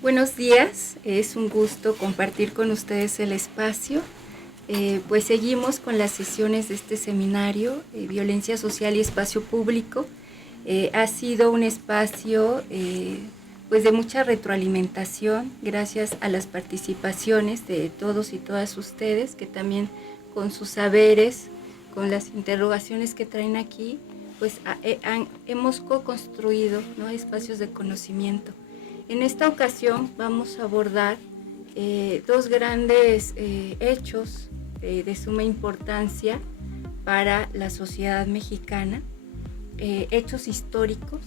Buenos días, es un gusto compartir con ustedes el espacio. Pues seguimos con las sesiones de este seminario, Violencia Social y Espacio Público. Ha sido un espacio pues de mucha retroalimentación, gracias a las participaciones de todos y todas ustedes, que también con sus saberes, con las interrogaciones que traen aquí, pues hemos co-construido, ¿no?, espacios de conocimiento. En esta ocasión vamos a abordar dos grandes hechos de suma importancia para la sociedad mexicana, hechos históricos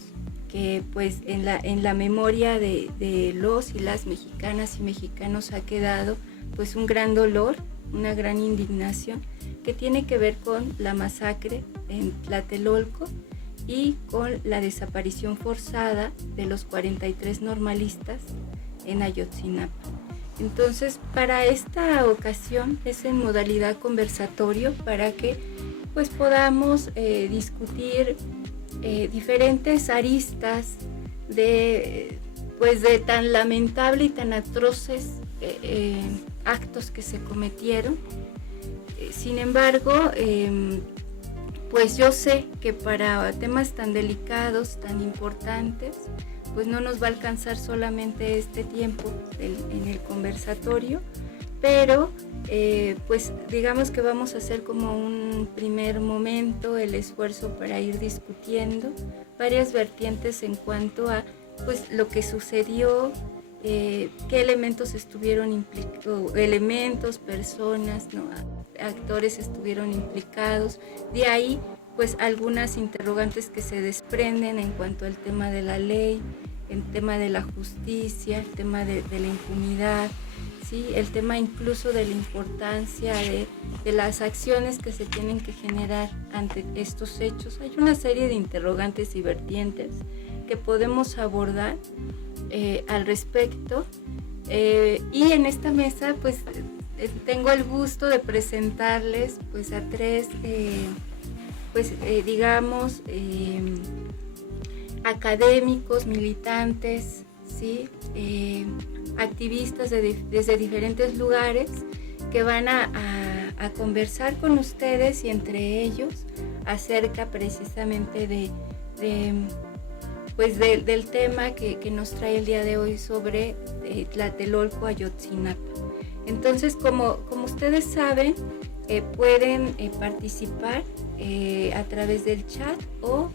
que pues en la memoria de los y las mexicanas y mexicanos ha quedado pues un gran dolor, una gran indignación, que tiene que ver con la masacre en Tlatelolco y con la desaparición forzada de los 43 normalistas en Ayotzinapa. Entonces, para esta ocasión es en modalidad conversatorio para que pues podamos discutir diferentes aristas de tan lamentable y tan atroces actos que se cometieron. Sin embargo, pues yo sé que para temas tan delicados, tan importantes, pues no nos va a alcanzar solamente este tiempo en el conversatorio, pero pues digamos que vamos a hacer como un primer momento el esfuerzo para ir discutiendo varias vertientes en cuanto a pues lo que sucedió, qué elementos estuvieron implicados, personas, ¿no?, actores estuvieron implicados. De ahí pues algunas interrogantes que se desprenden en cuanto al tema de la ley, el tema de la justicia, el tema de la impunidad, ¿sí?, el tema incluso de la importancia de las acciones que se tienen que generar ante estos hechos. Hay una serie de interrogantes y vertientes que podemos abordar al respecto, y en esta mesa pues tengo el gusto de presentarles pues a tres digamos académicos, militantes, ¿sí?, activistas desde diferentes lugares que van a conversar con ustedes y entre ellos acerca precisamente del tema que nos trae el día de hoy sobre Tlatelolco, Ayotzinapa. Entonces, como ustedes saben, pueden participar a través del chat o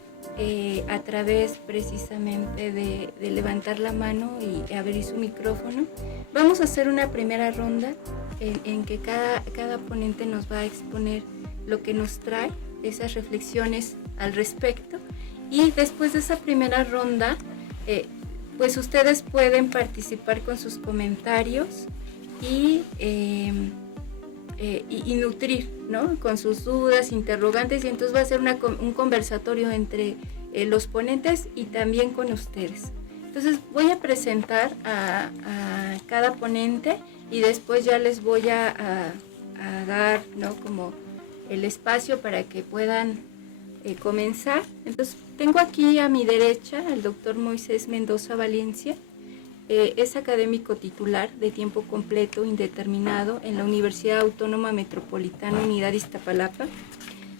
a través precisamente de levantar la mano y abrir su micrófono. Vamos a hacer una primera ronda en que cada ponente nos va a exponer lo que nos trae, esas reflexiones al respecto, y después de esa primera ronda pues ustedes pueden participar con sus comentarios y nutrir, ¿no?, con sus dudas, interrogantes, y entonces va a ser un conversatorio entre los ponentes y también con ustedes. Entonces voy a presentar a cada ponente y después ya les voy a dar, ¿no?, como el espacio para que puedan comenzar. Entonces tengo aquí a mi derecha al doctor Moisés Mendoza Valencia. Es académico titular de tiempo completo indeterminado en la Universidad Autónoma Metropolitana Unidad Iztapalapa,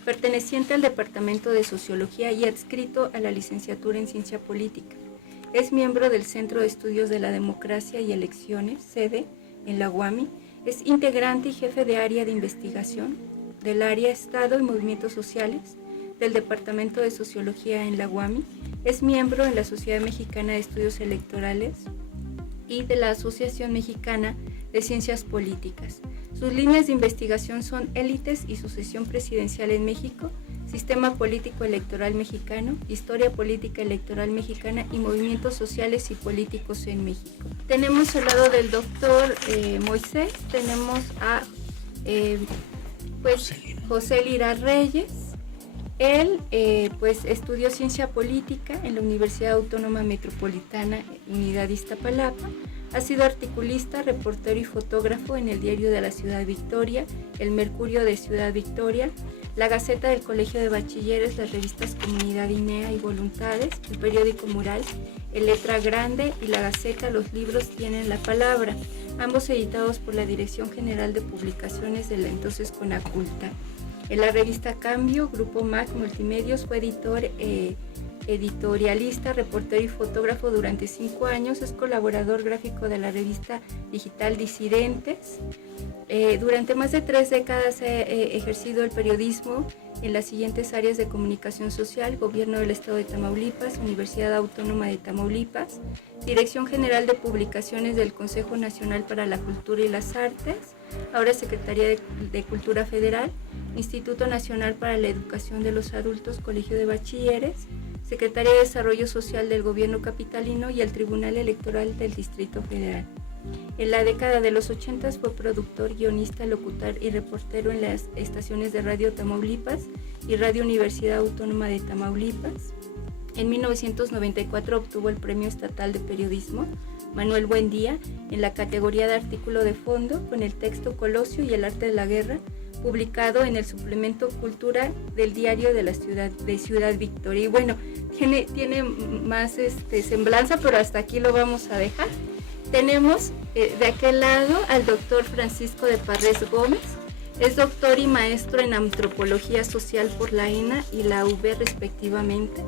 perteneciente al Departamento de Sociología y adscrito a la licenciatura en Ciencia Política. Es miembro del Centro de Estudios de la Democracia y Elecciones, sede en la UAMI. Es integrante y jefe de área de investigación del área Estado y Movimientos Sociales del Departamento de Sociología en la UAMI. Es miembro en la Sociedad Mexicana de Estudios Electorales y de la Asociación Mexicana de Ciencias Políticas. Sus líneas de investigación son élites y sucesión presidencial en México, sistema político electoral mexicano, historia política electoral mexicana y movimientos sociales y políticos en México. Tenemos al lado del doctor Moisés, tenemos a José Lira Reyes. Él estudió ciencia política en la Universidad Autónoma Metropolitana Unidad Iztapalapa, Ha sido articulista, reportero y fotógrafo en el Diario de la Ciudad Victoria, el Mercurio de Ciudad Victoria, la Gaceta del Colegio de Bachilleres, las revistas Comunidad INEA y Voluntades, el periódico Mural, el Letra Grande y la Gaceta Los Libros Tienen la Palabra, ambos editados por la Dirección General de Publicaciones de la entonces Conaculta. En la revista Cambio, Grupo MAC Multimedios, fue editorialista, reportero y fotógrafo durante 5 años, es colaborador gráfico de la revista digital Disidentes. Durante más de 3 décadas ha ejercido el periodismo en las siguientes áreas de comunicación social: Gobierno del Estado de Tamaulipas, Universidad Autónoma de Tamaulipas, Dirección General de Publicaciones del Consejo Nacional para la Cultura y las Artes, ahora Secretaría de Cultura Federal, Instituto Nacional para la Educación de los Adultos, Colegio de Bachilleres, Secretaría de Desarrollo Social del Gobierno Capitalino y el Tribunal Electoral del Distrito Federal. En la década de los 80 fue productor, guionista, locutor y reportero en las estaciones de Radio Tamaulipas y Radio Universidad Autónoma de Tamaulipas. En 1994 obtuvo el Premio Estatal de Periodismo Manuel Buendía en la categoría de artículo de fondo con el texto Colosio y el arte de la guerra, publicado en el suplemento Cultura del Diario de la Ciudad Victoria. Y bueno, tiene más semblanza, pero hasta aquí lo vamos a dejar. Tenemos de aquel lado al doctor Francisco de Parrés Gómez. Es doctor y maestro en Antropología Social por la ENA y la UB respectivamente,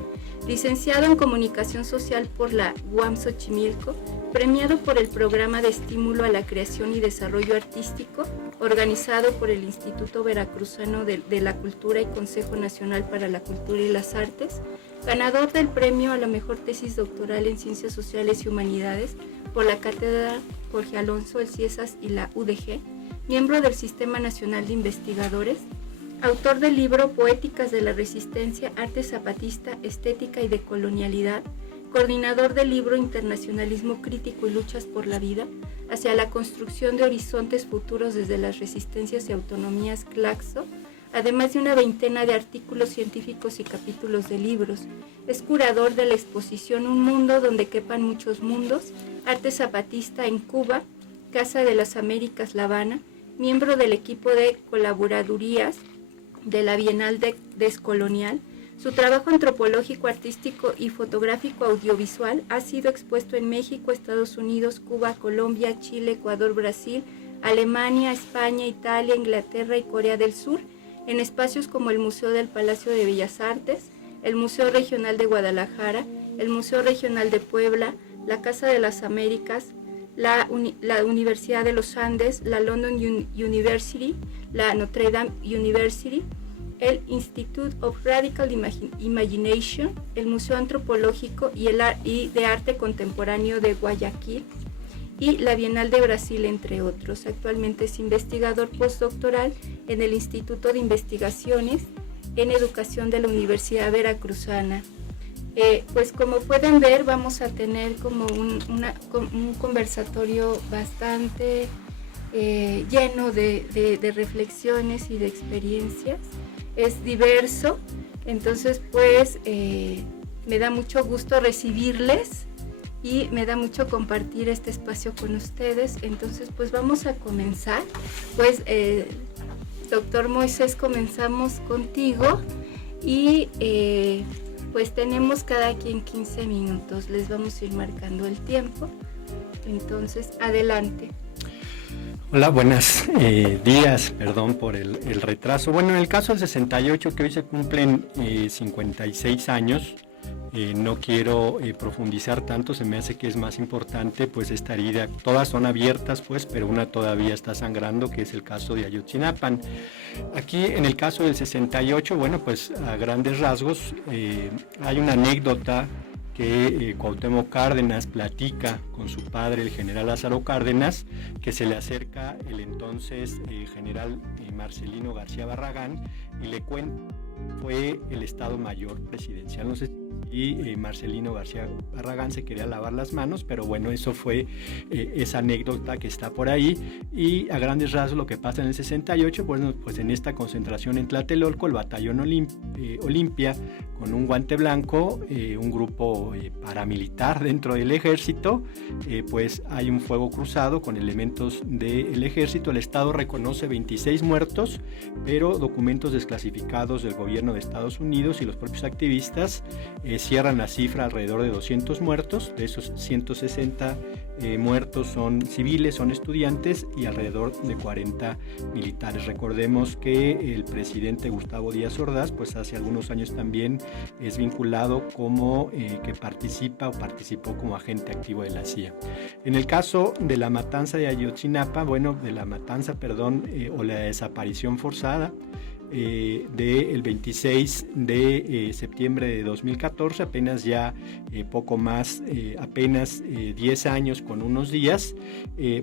licenciado en Comunicación Social por la UAM Xochimilco, premiado por el Programa de Estímulo a la Creación y Desarrollo Artístico, organizado por el Instituto Veracruzano de la Cultura y Consejo Nacional para la Cultura y las Artes, ganador del premio a la mejor tesis doctoral en Ciencias Sociales y Humanidades por la Cátedra Jorge Alonso, el CIESAS y la UDG, miembro del Sistema Nacional de Investigadores, autor del libro Poéticas de la Resistencia, Arte Zapatista, Estética y Decolonialidad, coordinador del libro Internacionalismo Crítico y Luchas por la Vida, hacia la construcción de horizontes futuros desde las resistencias y autonomías Claxo, además de una veintena de artículos científicos y capítulos de libros. Es curador de la exposición Un Mundo donde quepan muchos mundos, Arte Zapatista en Cuba, Casa de las Américas La Habana, miembro del equipo de colaboradurías de la Bienal Descolonial. Su trabajo antropológico, artístico y fotográfico audiovisual ha sido expuesto en México, Estados Unidos, Cuba, Colombia, Chile, Ecuador, Brasil, Alemania, España, Italia, Inglaterra y Corea del Sur, en espacios como el Museo del Palacio de Bellas Artes, el Museo Regional de Guadalajara, el Museo Regional de Puebla, la Casa de las Américas, la Universidad de los Andes, la London University, la Notre Dame University, el Institute of Radical Imagination, el Museo Antropológico y de Arte Contemporáneo de Guayaquil y la Bienal de Brasil, entre otros. Actualmente es investigador postdoctoral en el Instituto de Investigaciones en Educación de la Universidad Veracruzana. Pues como pueden ver, vamos a tener como un conversatorio bastante lleno de reflexiones y de experiencias. Es diverso, entonces pues me da mucho gusto recibirles y me da mucho compartir este espacio con ustedes. Entonces pues vamos a comenzar. Pues doctor Moisés, comenzamos contigo y pues tenemos cada quien 15 minutos, les vamos a ir marcando el tiempo, entonces adelante. Hola, buenos días, perdón por el retraso. Bueno, en el caso del 68, que hoy se cumplen 56 años, no quiero profundizar tanto, se me hace que es más importante pues esta herida. Todas son abiertas pues, pero una todavía está sangrando, que es el caso de Ayotzinapa. Aquí en el caso del 68, bueno, pues a grandes rasgos hay una anécdota que Cuauhtémoc Cárdenas platica con su padre, el general Lázaro Cárdenas, que se le acerca el entonces general Marcelino García Barragán y le cuenta fue el Estado Mayor Presidencial. No sé si Marcelino García Barragán se quería lavar las manos, pero bueno, eso fue esa anécdota que está por ahí. Y a grandes rasgos lo que pasa en el 68, bueno, pues en esta concentración en Tlatelolco, el batallón Olimpia, con un guante blanco, un grupo paramilitar dentro del ejército, pues hay un fuego cruzado con elementos del ejército. El Estado reconoce 26 muertos, pero documentos desclasificados del gobierno de Estados Unidos y los propios activistas cierran la cifra alrededor de 200 muertos. De esos 160 muertos son civiles, son estudiantes, y alrededor de 40 militares. Recordemos que el presidente Gustavo Díaz Ordaz, pues hace algunos años también es vinculado como que participó como agente activo de la CIA. En el caso de la matanza de Ayotzinapa, o la desaparición forzada, del 26 de septiembre de 2014, apenas 10 años con unos días,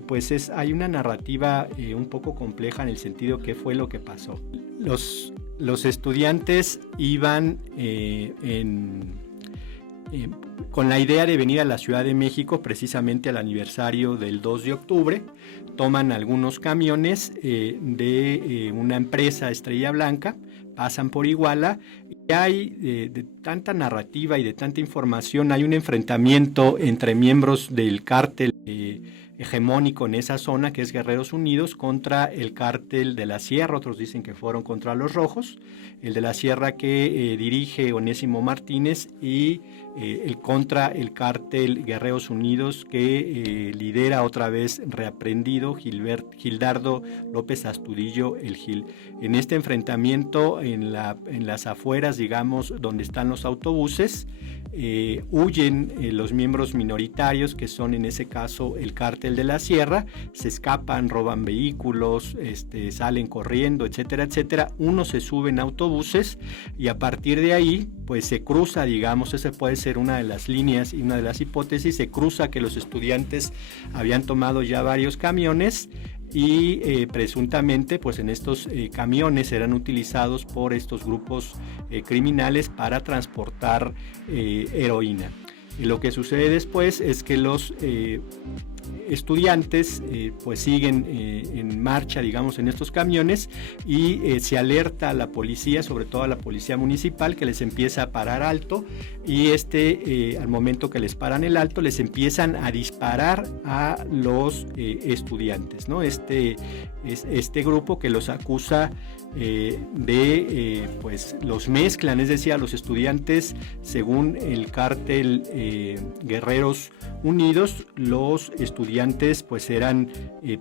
pues hay una narrativa un poco compleja en el sentido que fue lo que pasó. Los estudiantes iban con la idea de venir a la Ciudad de México precisamente al aniversario del 2 de octubre, toman algunos camiones de una empresa Estrella Blanca, pasan por Iguala, y hay de tanta narrativa y de tanta información, hay un enfrentamiento entre miembros del cártel hegemónico en esa zona, que es Guerreros Unidos, contra el cártel de la Sierra. Otros dicen que fueron contra los Rojos, el de la Sierra que dirige Onésimo Martínez, y contra el cártel Guerreros Unidos que lidera otra vez reaprendido Gildardo López Astudillo, el Gil. En este enfrentamiento en las afueras, digamos, donde están los autobuses, huyen los miembros minoritarios, que son en ese caso el cártel de la Sierra, se escapan, roban vehículos, salen corriendo, etcétera, etcétera. Unos se suben a autobuses y a partir de ahí pues se cruza, digamos, esa puede ser una de las líneas y una de las hipótesis, se cruza que los estudiantes habían tomado ya varios camiones y presuntamente pues en estos camiones eran utilizados por estos grupos criminales para transportar heroína. Y lo que sucede después es que los estudiantes pues siguen en marcha, digamos, en estos camiones, y se alerta a la policía, sobre todo a la policía municipal, que les empieza a parar alto, y al momento que les paran el alto les empiezan a disparar a los estudiantes, ¿no? Este grupo que los acusa pues los mezclan, es decir, a los estudiantes, según el cártel Guerreros Unidos, los estudiantes pues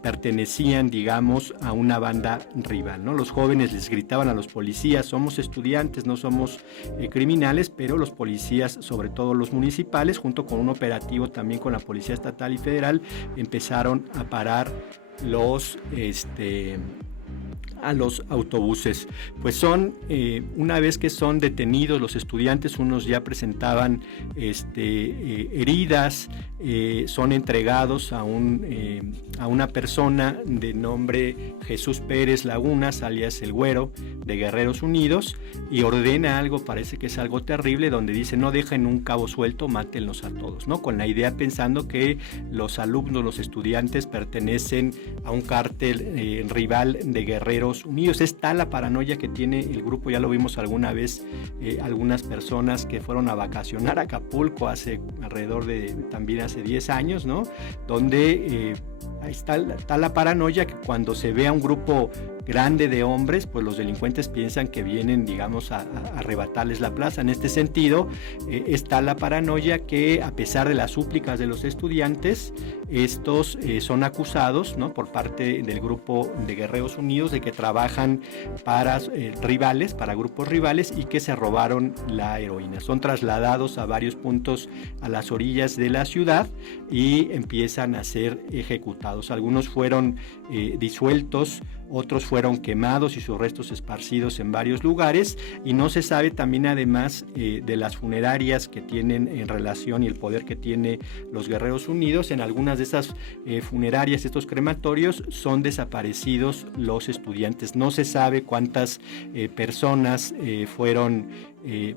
pertenecían, digamos, a una banda rival, ¿no? Los jóvenes les gritaban a los policías: somos estudiantes, no somos criminales, pero los policías, sobre todo los municipales, junto con un operativo también con la policía estatal y federal, empezaron a parar a los autobuses. Pues una vez que son detenidos los estudiantes, unos ya presentaban heridas, son entregados a una persona de nombre Jesús Pérez Lagunas, alias El Güero, de Guerreros Unidos, y ordena algo, parece que es algo terrible, donde dice: no dejen un cabo suelto, mátenlos a todos, ¿no? Con la idea, pensando que los alumnos, los estudiantes, pertenecen a un cártel rival de Guerreros Unidos. Es tal la paranoia que tiene el grupo, ya lo vimos alguna vez, algunas personas que fueron a vacacionar a Acapulco también hace 10 años, ¿no? Donde está la paranoia que cuando se ve a un grupo grande de hombres, pues los delincuentes piensan que vienen, digamos, a arrebatarles la plaza. En este sentido, está la paranoia que, a pesar de las súplicas de los estudiantes, estos son acusados, ¿no?, por parte del grupo de Guerreros Unidos, de que trabajan para grupos rivales, y que se robaron la heroína. Son trasladados a varios puntos a las orillas de la ciudad y empiezan a ser ejecutados. Algunos fueron disueltos otros fueron quemados y sus restos esparcidos en varios lugares, y no se sabe también, además de las funerarias que tienen en relación y el poder que tiene los Guerreros Unidos. En algunas de esas funerarias, estos crematorios, son desaparecidos los estudiantes. No se sabe cuántas personas fueron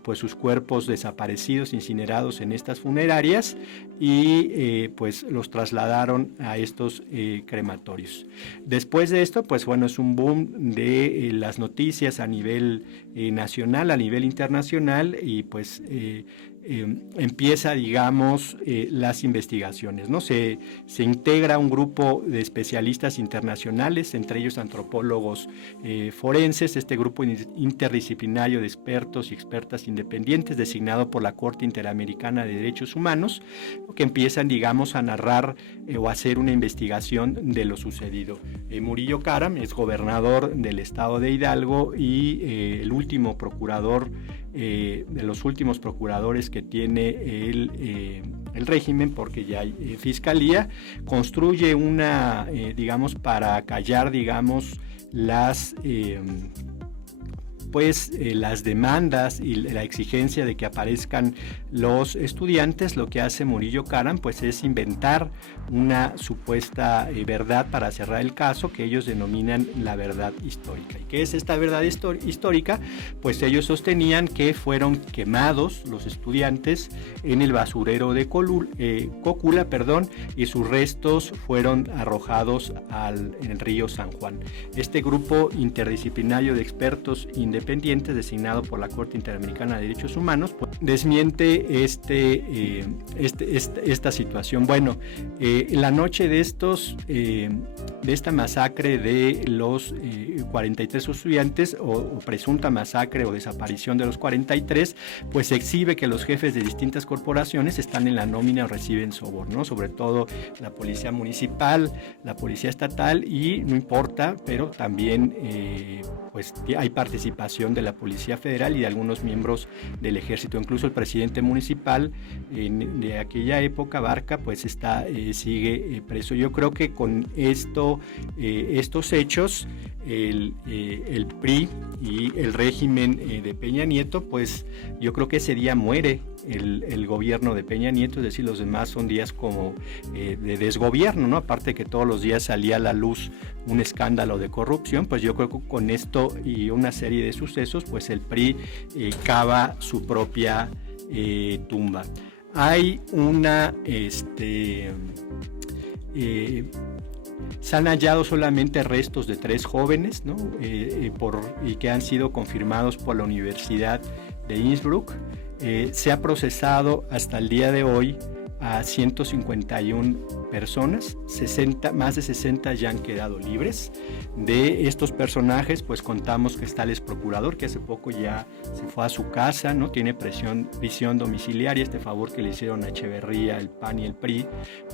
pues sus cuerpos desaparecidos, incinerados en estas funerarias, y pues los trasladaron a estos crematorios. Después de esto, pues bueno, es un boom de las noticias a nivel nacional, a nivel internacional, y pues empieza, digamos, las investigaciones, ¿no? Se integra un grupo de especialistas internacionales, entre ellos antropólogos forenses, este grupo interdisciplinario de expertos y expertas independientes designado por la Corte Interamericana de Derechos Humanos, que empiezan, digamos, a narrar o a hacer una investigación de lo sucedido. Murillo Karam es gobernador del estado de Hidalgo y el último procurador, de los últimos procuradores que tiene el régimen, porque ya hay fiscalía. Construye una, digamos, para callar, digamos, las las demandas y la exigencia de que aparezcan los estudiantes. Lo que hace Murillo Karam pues es inventar una supuesta verdad para cerrar el caso, que ellos denominan la verdad histórica. ¿Y qué es esta verdad histórica? Pues ellos sostenían que fueron quemados los estudiantes en el basurero de Cocula, y sus restos fueron arrojados en el río San Juan. Este grupo interdisciplinario de expertos independientes designado por la Corte Interamericana de Derechos Humanos pues, desmiente esta situación. Bueno, la noche de esta masacre de los 43 estudiantes o presunta masacre o desaparición de los 43, pues se exhibe que los jefes de distintas corporaciones están en la nómina o reciben soborno, sobre todo la policía municipal, la policía estatal, y no importa, pero también pues hay participación de la Policía Federal y de algunos miembros del Ejército. Incluso el presidente municipal de aquella época, Barca, pues sigue preso. Yo creo que con estos hechos el PRI y el régimen de Peña Nieto, pues yo creo que ese día muere el gobierno de Peña Nieto, es decir, los demás son días como de desgobierno, ¿no? Aparte que todos los días salía a la luz un escándalo de corrupción, pues yo creo que con esto y una serie de sucesos, pues el PRI cava su propia tumba. Hay se han hallado solamente restos de 3 jóvenes, ¿no? Y que han sido confirmados por la Universidad de Innsbruck. Se ha procesado hasta el día de hoy a 151 personas, más de 60 ya han quedado libres. De estos personajes, pues contamos que está el ex procurador, que hace poco ya se fue a su casa, ¿no? Tiene prisión domiciliaria, este favor que le hicieron a Echeverría, el PAN y el PRI,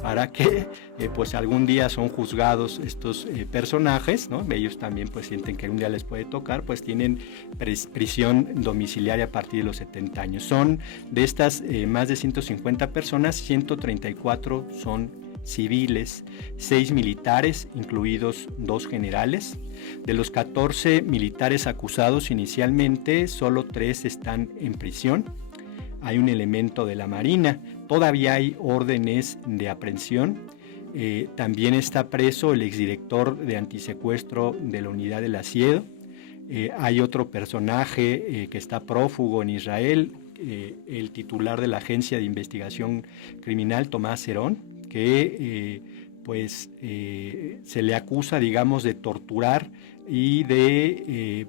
para que pues algún día son juzgados estos personajes, ¿no? Ellos también pues sienten que un día les puede tocar, pues tienen prisión domiciliaria a partir de los 70 años. Son de estas más de 150 personas, 134 son civiles, 6 militares, incluidos 2 generales. De los 14 militares acusados inicialmente, solo 3 están en prisión. Hay un elemento de la Marina. Todavía hay órdenes de aprehensión. También está preso el exdirector de antisecuestro de la unidad del Asiedo. Hay otro personaje que está prófugo en Israel, el titular de la Agencia de Investigación Criminal, Tomás Herón, que se le acusa, digamos, de torturar y de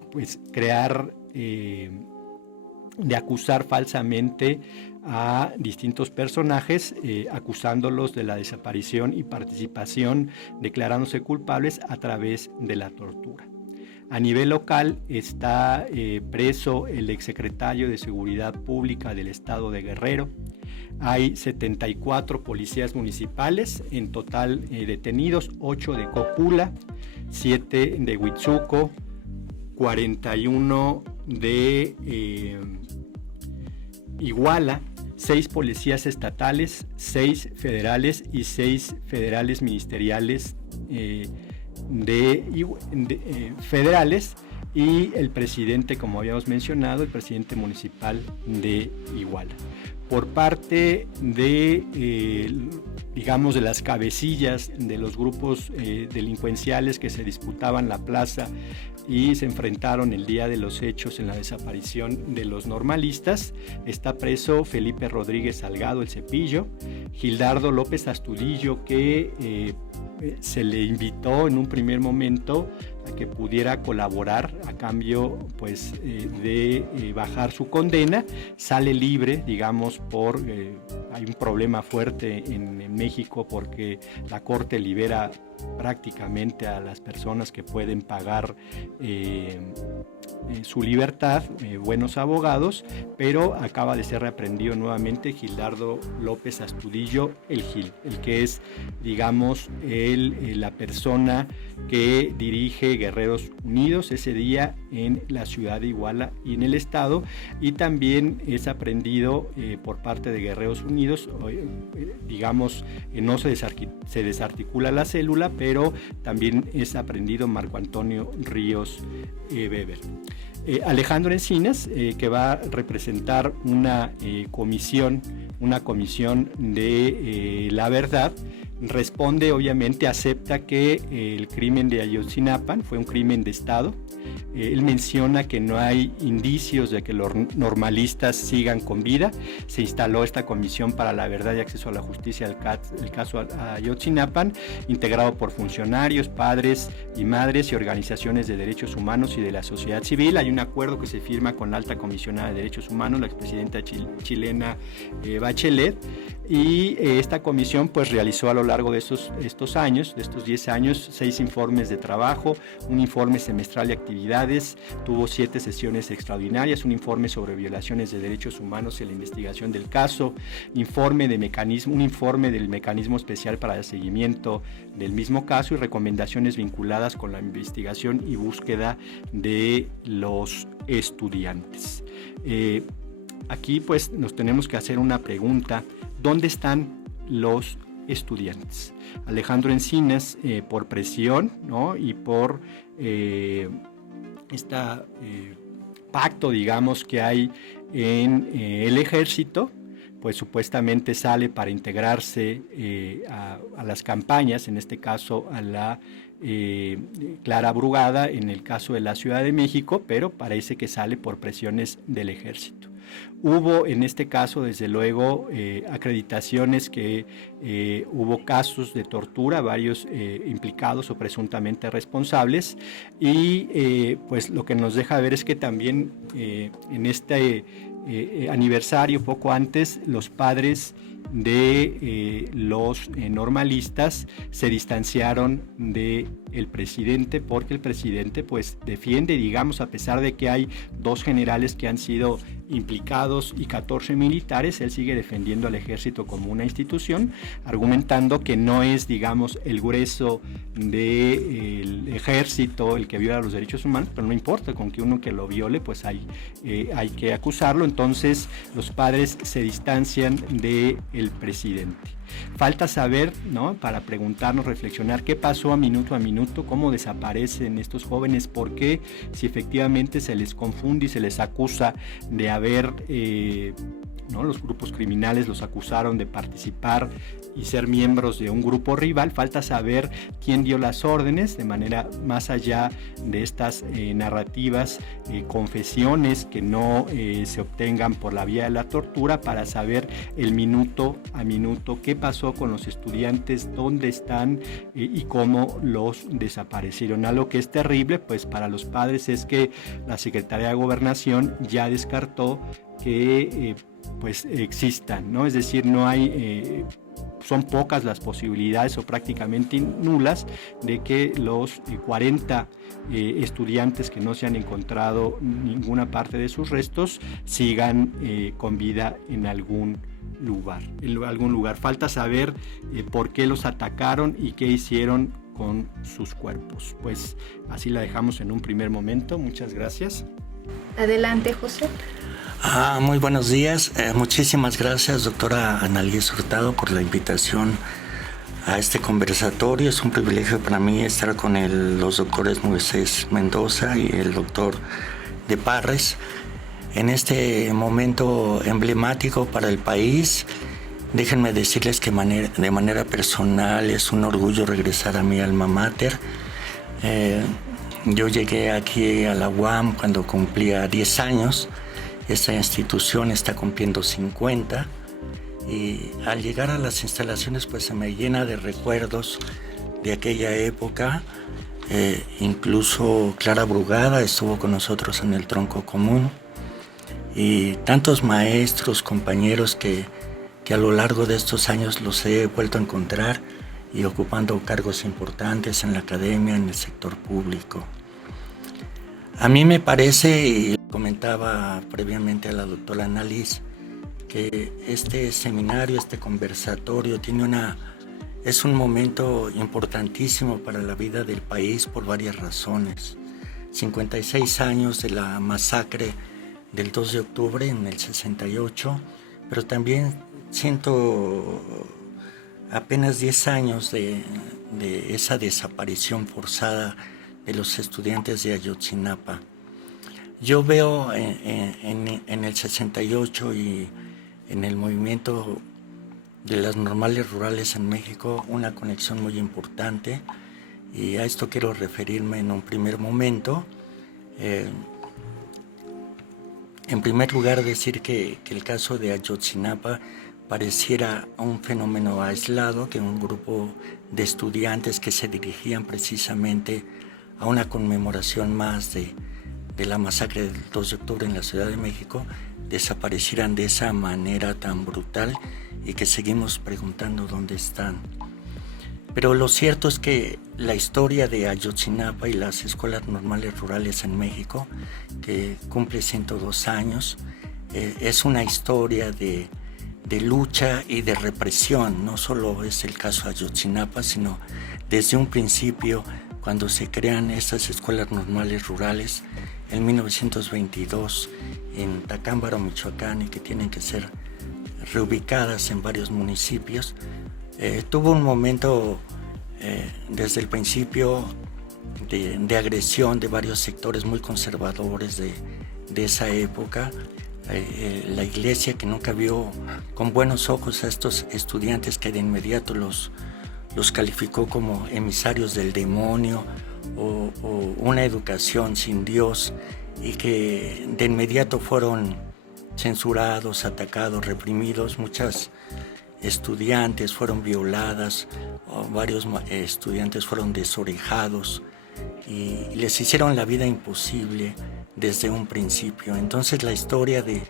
crear, de acusar falsamente a distintos personajes, acusándolos de la desaparición y participación, declarándose culpables a través de la tortura. A nivel local está preso el exsecretario de Seguridad Pública del estado de Guerrero. Hay 74 policías municipales, en total detenidos, 8 de Cocula, 7 de Huitzuco, 41 de Iguala, 6 policías estatales, 6 federales y 6 federales ministeriales federales, y el presidente, como habíamos mencionado, el presidente municipal de Iguala. Por parte de, digamos, de las cabecillas de los grupos delincuenciales que se disputaban la plaza y se enfrentaron el día de los hechos en la desaparición de los normalistas, está preso Felipe Rodríguez Salgado, el Cepillo, Gildardo López Astudillo, que se le invitó en un primer momento a que pudiera colaborar a cambio pues de bajar su condena. Sale libre, digamos, hay un problema fuerte en México porque la Corte libera prácticamente a las personas que pueden pagar su libertad, buenos abogados, pero acaba de ser reaprendido nuevamente Gildardo López Astudillo, el Gil, el que es, digamos, la persona que dirige Guerreros Unidos ese día en la ciudad de Iguala y en el estado, y también es aprendido por parte de Guerreros Unidos, digamos, no se desarticula la célula, pero también es aprendido Marco Antonio Ríos Weber. Alejandro Encinas, que va a representar una comisión de la verdad, responde, obviamente, acepta que el crimen de Ayotzinapa fue un crimen de Estado. Él menciona que no hay indicios de que los normalistas sigan con vida. Se instaló esta Comisión para la Verdad y Acceso a la Justicia del caso Ayotzinapa, integrado por funcionarios, padres y madres y organizaciones de derechos humanos y de la sociedad civil. Hay un acuerdo que se firma con la alta comisionada de derechos humanos, la expresidenta chilena Bachelet, y esta comisión pues realizó a lo largo de estos años, de estos 10 años, 6 informes de trabajo, un informe semestral de actividades, tuvo 7 sesiones extraordinarias, un informe sobre violaciones de derechos humanos y la investigación del caso, un informe del mecanismo especial para el seguimiento del mismo caso y recomendaciones vinculadas con la investigación y búsqueda de los estudiantes. Aquí pues nos tenemos que hacer una pregunta: ¿dónde están los estudiantes? Alejandro Encinas, por presión, ¿no?, y por pacto, digamos, que hay en el ejército, pues supuestamente sale para integrarse a las campañas, en este caso a la Clara Brugada, en el caso de la Ciudad de México, pero parece que sale por presiones del ejército. Hubo en este caso, desde luego, acreditaciones que hubo casos de tortura, varios implicados o presuntamente responsables, y pues lo que nos deja ver es que también en este aniversario, poco antes, los padres de los normalistas se distanciaron del presidente, porque el presidente pues defiende, digamos, a pesar de que hay 2 generales que han sido implicados y 14 militares, él sigue defendiendo al ejército como una institución, argumentando que no es, digamos, el grueso del ejército el que viola los derechos humanos, pero no importa, con que uno que lo viole, pues hay que acusarlo. Entonces los padres se distancian del presidente. Falta saber, ¿no?, para preguntarnos, reflexionar qué pasó a minuto, cómo desaparecen estos jóvenes, por qué, si efectivamente se les confunde y se les acusa de haber, ¿no?, los grupos criminales los acusaron de participar y ser miembros de un grupo rival. Falta saber quién dio las órdenes, de manera más allá de estas narrativas, confesiones que no se obtengan por la vía de la tortura, para saber el minuto a minuto qué pasó con los estudiantes, dónde están y cómo los desaparecieron. Algo que es terrible pues para los padres es que la Secretaría de Gobernación ya descartó que pues existan, ¿no? Es decir, no hay son pocas las posibilidades, o prácticamente nulas, de que los 40 estudiantes que no se han encontrado ninguna parte de sus restos sigan con vida en algún lugar. Falta saber por qué los atacaron y qué hicieron con sus cuerpos. Pues así la dejamos en un primer momento. Muchas gracias. Adelante, José. Muy buenos días. Muchísimas gracias, doctora Annalise Hurtado, por la invitación a este conversatorio. Es un privilegio para mí estar con los doctores Moisés Mendoza y el doctor de Parres en este momento emblemático para el país. Déjenme decirles que de manera personal es un orgullo regresar a mi alma mater. Yo llegué aquí a la UAM cuando cumplía 10 años. Esta institución está cumpliendo 50. Y al llegar a las instalaciones pues se me llena de recuerdos de aquella época. Incluso Clara Brugada estuvo con nosotros en el tronco común y tantos maestros, compañeros que a lo largo de estos años los he vuelto a encontrar y ocupando cargos importantes en la academia, en el sector público. A mí me parece, y comentaba previamente a la doctora Annalise, que este seminario, este conversatorio es un momento importantísimo para la vida del país por varias razones. 56 años de la masacre del 2 de octubre en el 68, pero también apenas 10 años de esa desaparición forzada de los estudiantes de Ayotzinapa. Yo veo en el 68 y en el movimiento de las normales rurales en México una conexión muy importante, y a esto quiero referirme en un primer momento. En primer lugar, decir que el caso de Ayotzinapa pareciera un fenómeno aislado, que un grupo de estudiantes que se dirigían precisamente a una conmemoración más de la masacre del 2 de octubre en la Ciudad de México desaparecieran de esa manera tan brutal y que seguimos preguntando dónde están. Pero lo cierto es que la historia de Ayotzinapa y las escuelas normales rurales en México, que cumple 102 años, es una historia de lucha y de represión. No solo es el caso de Ayotzinapa, sino desde un principio, cuando se crean estas escuelas normales rurales en 1922 en Tacámbaro, Michoacán, y que tienen que ser reubicadas en varios municipios. Tuvo un momento desde el principio de agresión de varios sectores muy conservadores de esa época. La iglesia, que nunca vio con buenos ojos a estos estudiantes, que de inmediato los calificó como emisarios del demonio o una educación sin Dios, y que de inmediato fueron censurados, atacados, reprimidos. Muchas estudiantes fueron violadas, varios estudiantes fueron desorejados y les hicieron la vida imposible desde un principio. Entonces la historia de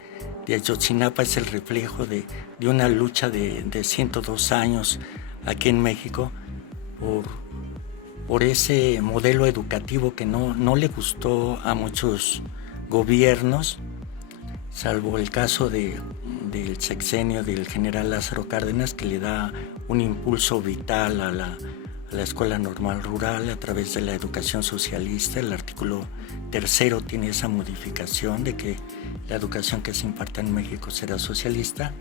Ayotzinapa es el reflejo de una lucha de 102 años aquí en México por ese modelo educativo que no le gustó a muchos gobiernos, salvo el caso del sexenio del general Lázaro Cárdenas, que le da un impulso vital a la escuela normal rural a través de la educación socialista. El artículo 3 tiene esa modificación de que la educación que se imparte en México será socialista,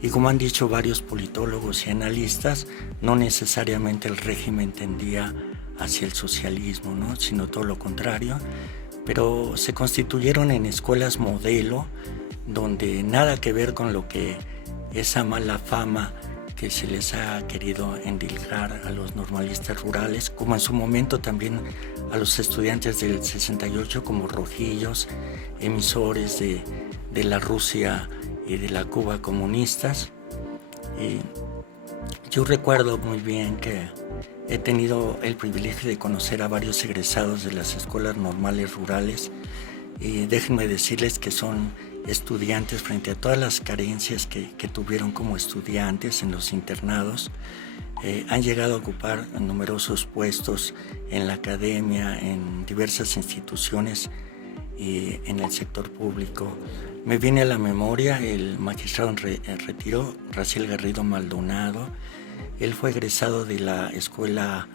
y como han dicho varios politólogos y analistas, no necesariamente el régimen tendía hacia el socialismo, ¿no?, sino todo lo contrario. Pero se constituyeron en escuelas modelo, donde nada que ver con lo que esa mala fama que se les ha querido endilgar a los normalistas rurales, como en su momento también a los estudiantes del 68 como rojillos, emisores de la Rusia y de la Cuba comunistas. Y yo recuerdo muy bien que he tenido el privilegio de conocer a varios egresados de las escuelas normales rurales, y déjenme decirles que son estudiantes frente a todas las carencias que tuvieron como estudiantes en los internados. Han llegado a ocupar numerosos puestos en la academia, en diversas instituciones y en el sector público. Me viene a la memoria el magistrado en retiro, Raciel Garrido Maldonado. Él fue egresado de la escuela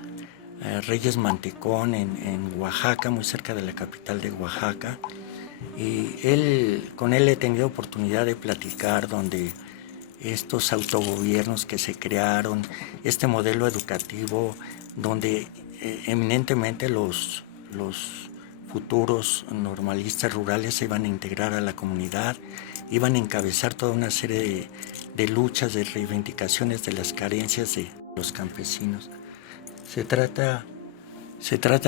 Reyes Mantecón en Oaxaca, muy cerca de la capital de Oaxaca. Y con él he tenido oportunidad de platicar, donde estos autogobiernos que se crearon, este modelo educativo donde eminentemente los futuros normalistas rurales se iban a integrar a la comunidad, iban a encabezar toda una serie de luchas, de reivindicaciones de las carencias de los campesinos. Se trata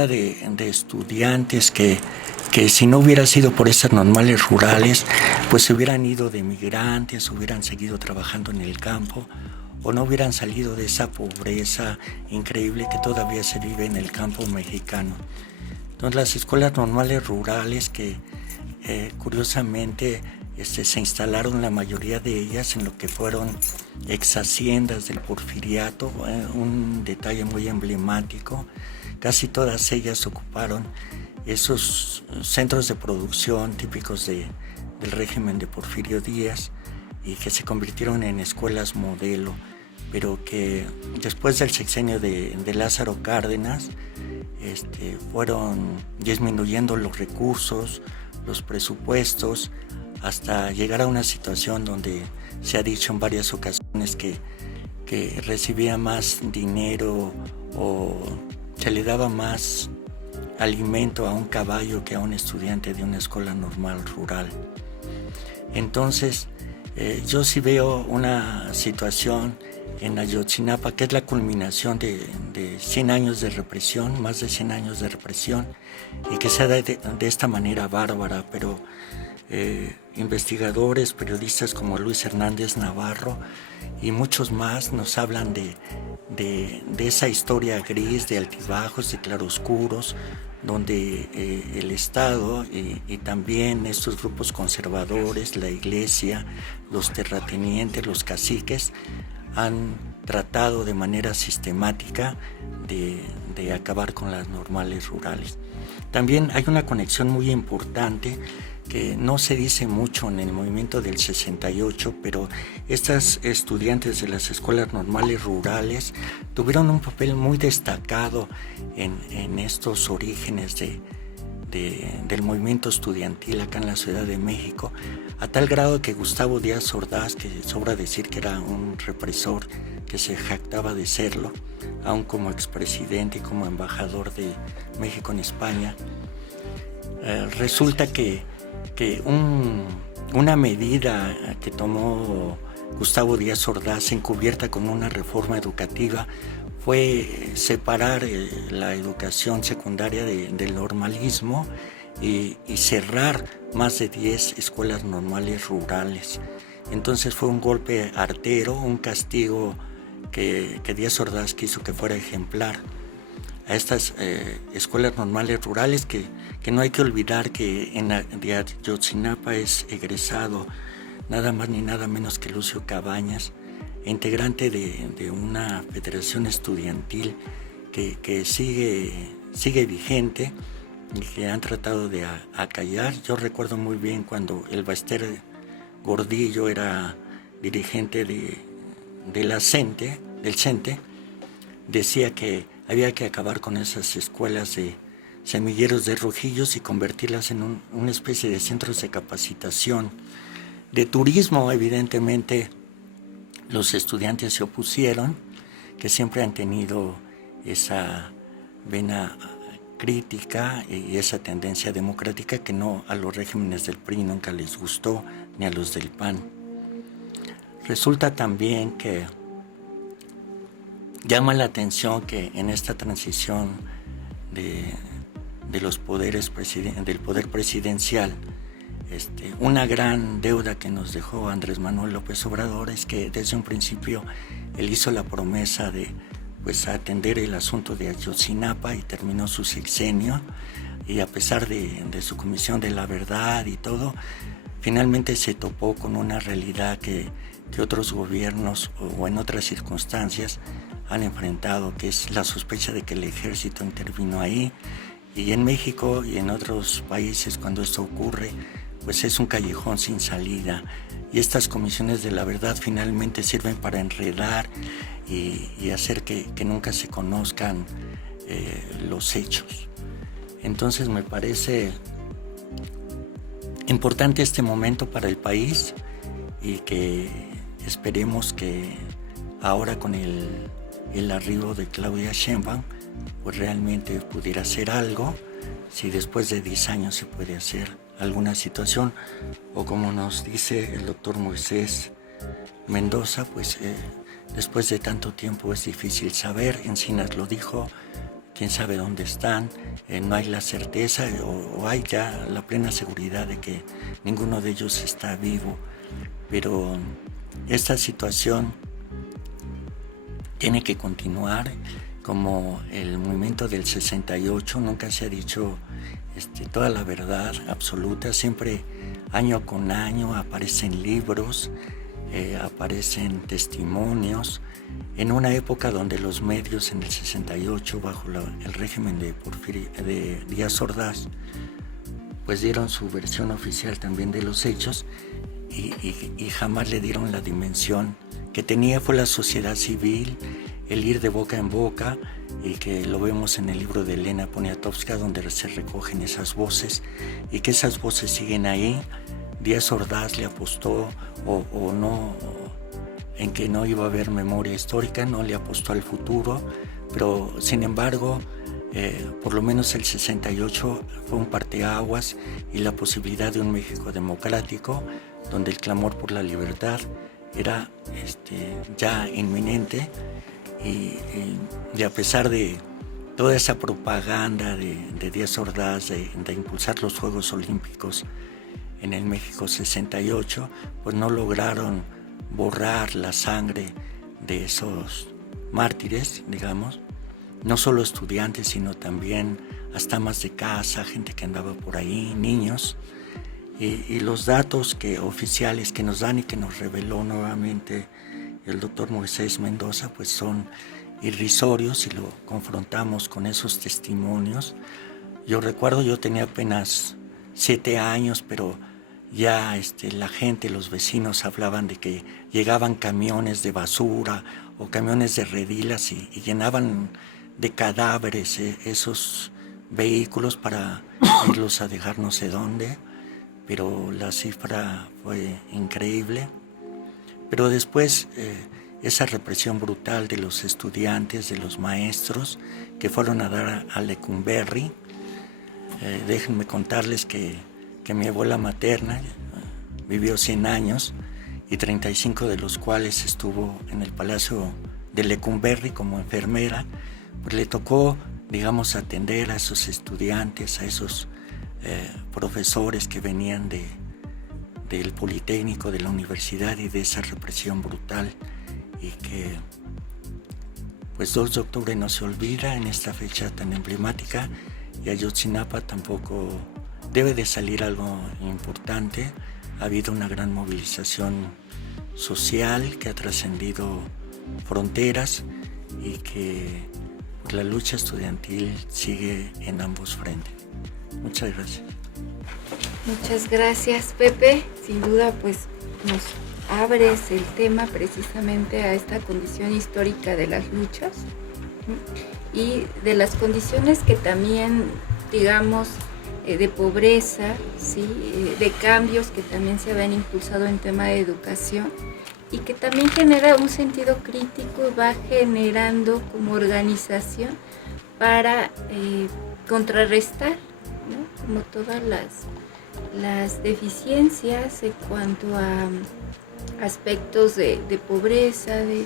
de estudiantes que si no hubiera sido por esas normales rurales, pues se hubieran ido de migrantes, hubieran seguido trabajando en el campo, o no hubieran salido de esa pobreza increíble que todavía se vive en el campo mexicano. Entonces las escuelas normales rurales que curiosamente se instalaron la mayoría de ellas en lo que fueron ex haciendas del Porfiriato, un detalle muy emblemático. Casi todas ellas ocuparon esos centros de producción típicos del régimen de Porfirio Díaz y que se convirtieron en escuelas modelo, pero que después del sexenio de Lázaro Cárdenas fueron disminuyendo los recursos, los presupuestos, hasta llegar a una situación donde se ha dicho en varias ocasiones que recibía más dinero o se le daba más alimento a un caballo que a un estudiante de una escuela normal rural. Entonces, yo sí veo una situación en Ayotzinapa que es la culminación de 100 años de represión, más de 100 años de represión, y que se da de esta manera bárbara, pero investigadores, periodistas como Luis Hernández Navarro y muchos más nos hablan de esa historia gris, de altibajos, de claroscuros, donde el Estado y también estos grupos conservadores, la Iglesia, los terratenientes, los caciques, han tratado de manera sistemática de acabar con las normales rurales. También hay una conexión muy importante que no se dice mucho en el movimiento del 68, pero estas estudiantes de las escuelas normales rurales tuvieron un papel muy destacado en estos orígenes del movimiento estudiantil acá en la Ciudad de México, a tal grado que Gustavo Díaz Ordaz, que sobra decir que era un represor que se jactaba de serlo, aún como expresidente y como embajador de México en España, resulta que una medida que tomó Gustavo Díaz Ordaz encubierta con una reforma educativa fue separar la educación secundaria del normalismo y cerrar más de 10 escuelas normales rurales. Entonces fue un golpe artero, un castigo que Díaz Ordaz quiso que fuera ejemplar a estas escuelas normales rurales que no hay que olvidar que de Ayotzinapa es egresado nada más ni nada menos que Lucio Cabañas, integrante de una federación estudiantil que sigue vigente y que han tratado de acallar. Yo recuerdo muy bien cuando el Baester Gordillo era dirigente del CENTE, decía que había que acabar con esas escuelas de semilleros de rojillos y convertirlas en una especie de centros de capacitación, de turismo. Evidentemente los estudiantes se opusieron, que siempre han tenido esa vena crítica y esa tendencia democrática que no a los regímenes del PRI nunca les gustó, ni a los del PAN. Resulta también que llama la atención que en esta transición de los poderes del poder presidencial, una gran deuda que nos dejó Andrés Manuel López Obrador es que desde un principio él hizo la promesa de atender el asunto de Ayotzinapa y terminó su sexenio, y a pesar de su Comisión de la Verdad y todo, finalmente se topó con una realidad que otros gobiernos o en otras circunstancias han enfrentado, que es la sospecha de que el ejército intervino ahí. Y en México y en otros países, cuando esto ocurre, pues es un callejón sin salida. Y estas comisiones de la verdad finalmente sirven para enredar y hacer que nunca se conozcan los hechos. Entonces me parece importante este momento para el país y que esperemos que ahora con el arribo de Claudia Sheinbaum, pues realmente pudiera hacer algo, si después de 10 años se puede hacer alguna situación, o como nos dice el doctor Moisés Mendoza, pues después de tanto tiempo es difícil saber. Encinas lo dijo, quién sabe dónde están, no hay la certeza o hay ya la plena seguridad de que ninguno de ellos está vivo, pero esta situación tiene que continuar. Como el movimiento del 68, nunca se ha dicho toda la verdad absoluta, siempre año con año aparecen libros, aparecen testimonios, en una época donde los medios en el 68, bajo el régimen de Díaz Ordaz, pues dieron su versión oficial también de los hechos y jamás le dieron la dimensión que tenía. Fue la sociedad civil, el ir de boca en boca, y que lo vemos en el libro de Elena Poniatowska, donde se recogen esas voces y que esas voces siguen ahí. Díaz Ordaz le apostó o no, en que no iba a haber memoria histórica, no le apostó al futuro, pero sin embargo, por lo menos el 68 fue un parteaguas y la posibilidad de un México democrático, donde el clamor por la libertad era ya inminente. Y a pesar de toda esa propaganda de Díaz Ordaz de impulsar los Juegos Olímpicos en el México 68, pues no lograron borrar la sangre de esos mártires, digamos, no solo estudiantes, sino también hasta amas de casa, gente que andaba por ahí, niños, y los datos oficiales que nos dan y que nos reveló nuevamente el doctor Moisés Mendoza, pues son irrisorios si lo confrontamos con esos testimonios. Yo recuerdo, yo tenía apenas 7 años, pero ya la gente, los vecinos hablaban de que llegaban camiones de basura o camiones de redilas y llenaban de cadáveres esos vehículos para irlos a dejar no sé dónde, pero la cifra fue increíble. Pero después esa represión brutal de los estudiantes, de los maestros que fueron a dar a Lecumberri, déjenme contarles que mi abuela materna vivió 100 años y 35 de los cuales estuvo en el Palacio de Lecumberri como enfermera, pues le tocó, digamos, atender a esos estudiantes, a esos profesores que venían del Politécnico, de la universidad, y de esa represión brutal, y que pues 2 de octubre no se olvida en esta fecha tan emblemática, y Ayotzinapa tampoco debe de salir algo importante. Ha habido una gran movilización social que ha trascendido fronteras y que pues, la lucha estudiantil sigue en ambos frentes. Muchas gracias. Muchas gracias, Pepe. Sin duda, pues nos abres el tema precisamente a esta condición histórica de las luchas y de las condiciones que también, digamos, de pobreza, ¿sí? De cambios que también se habían impulsado en tema de educación y que también genera un sentido crítico y va generando como organización para contrarrestar, ¿no? Como todas las deficiencias en cuanto a aspectos de pobreza, de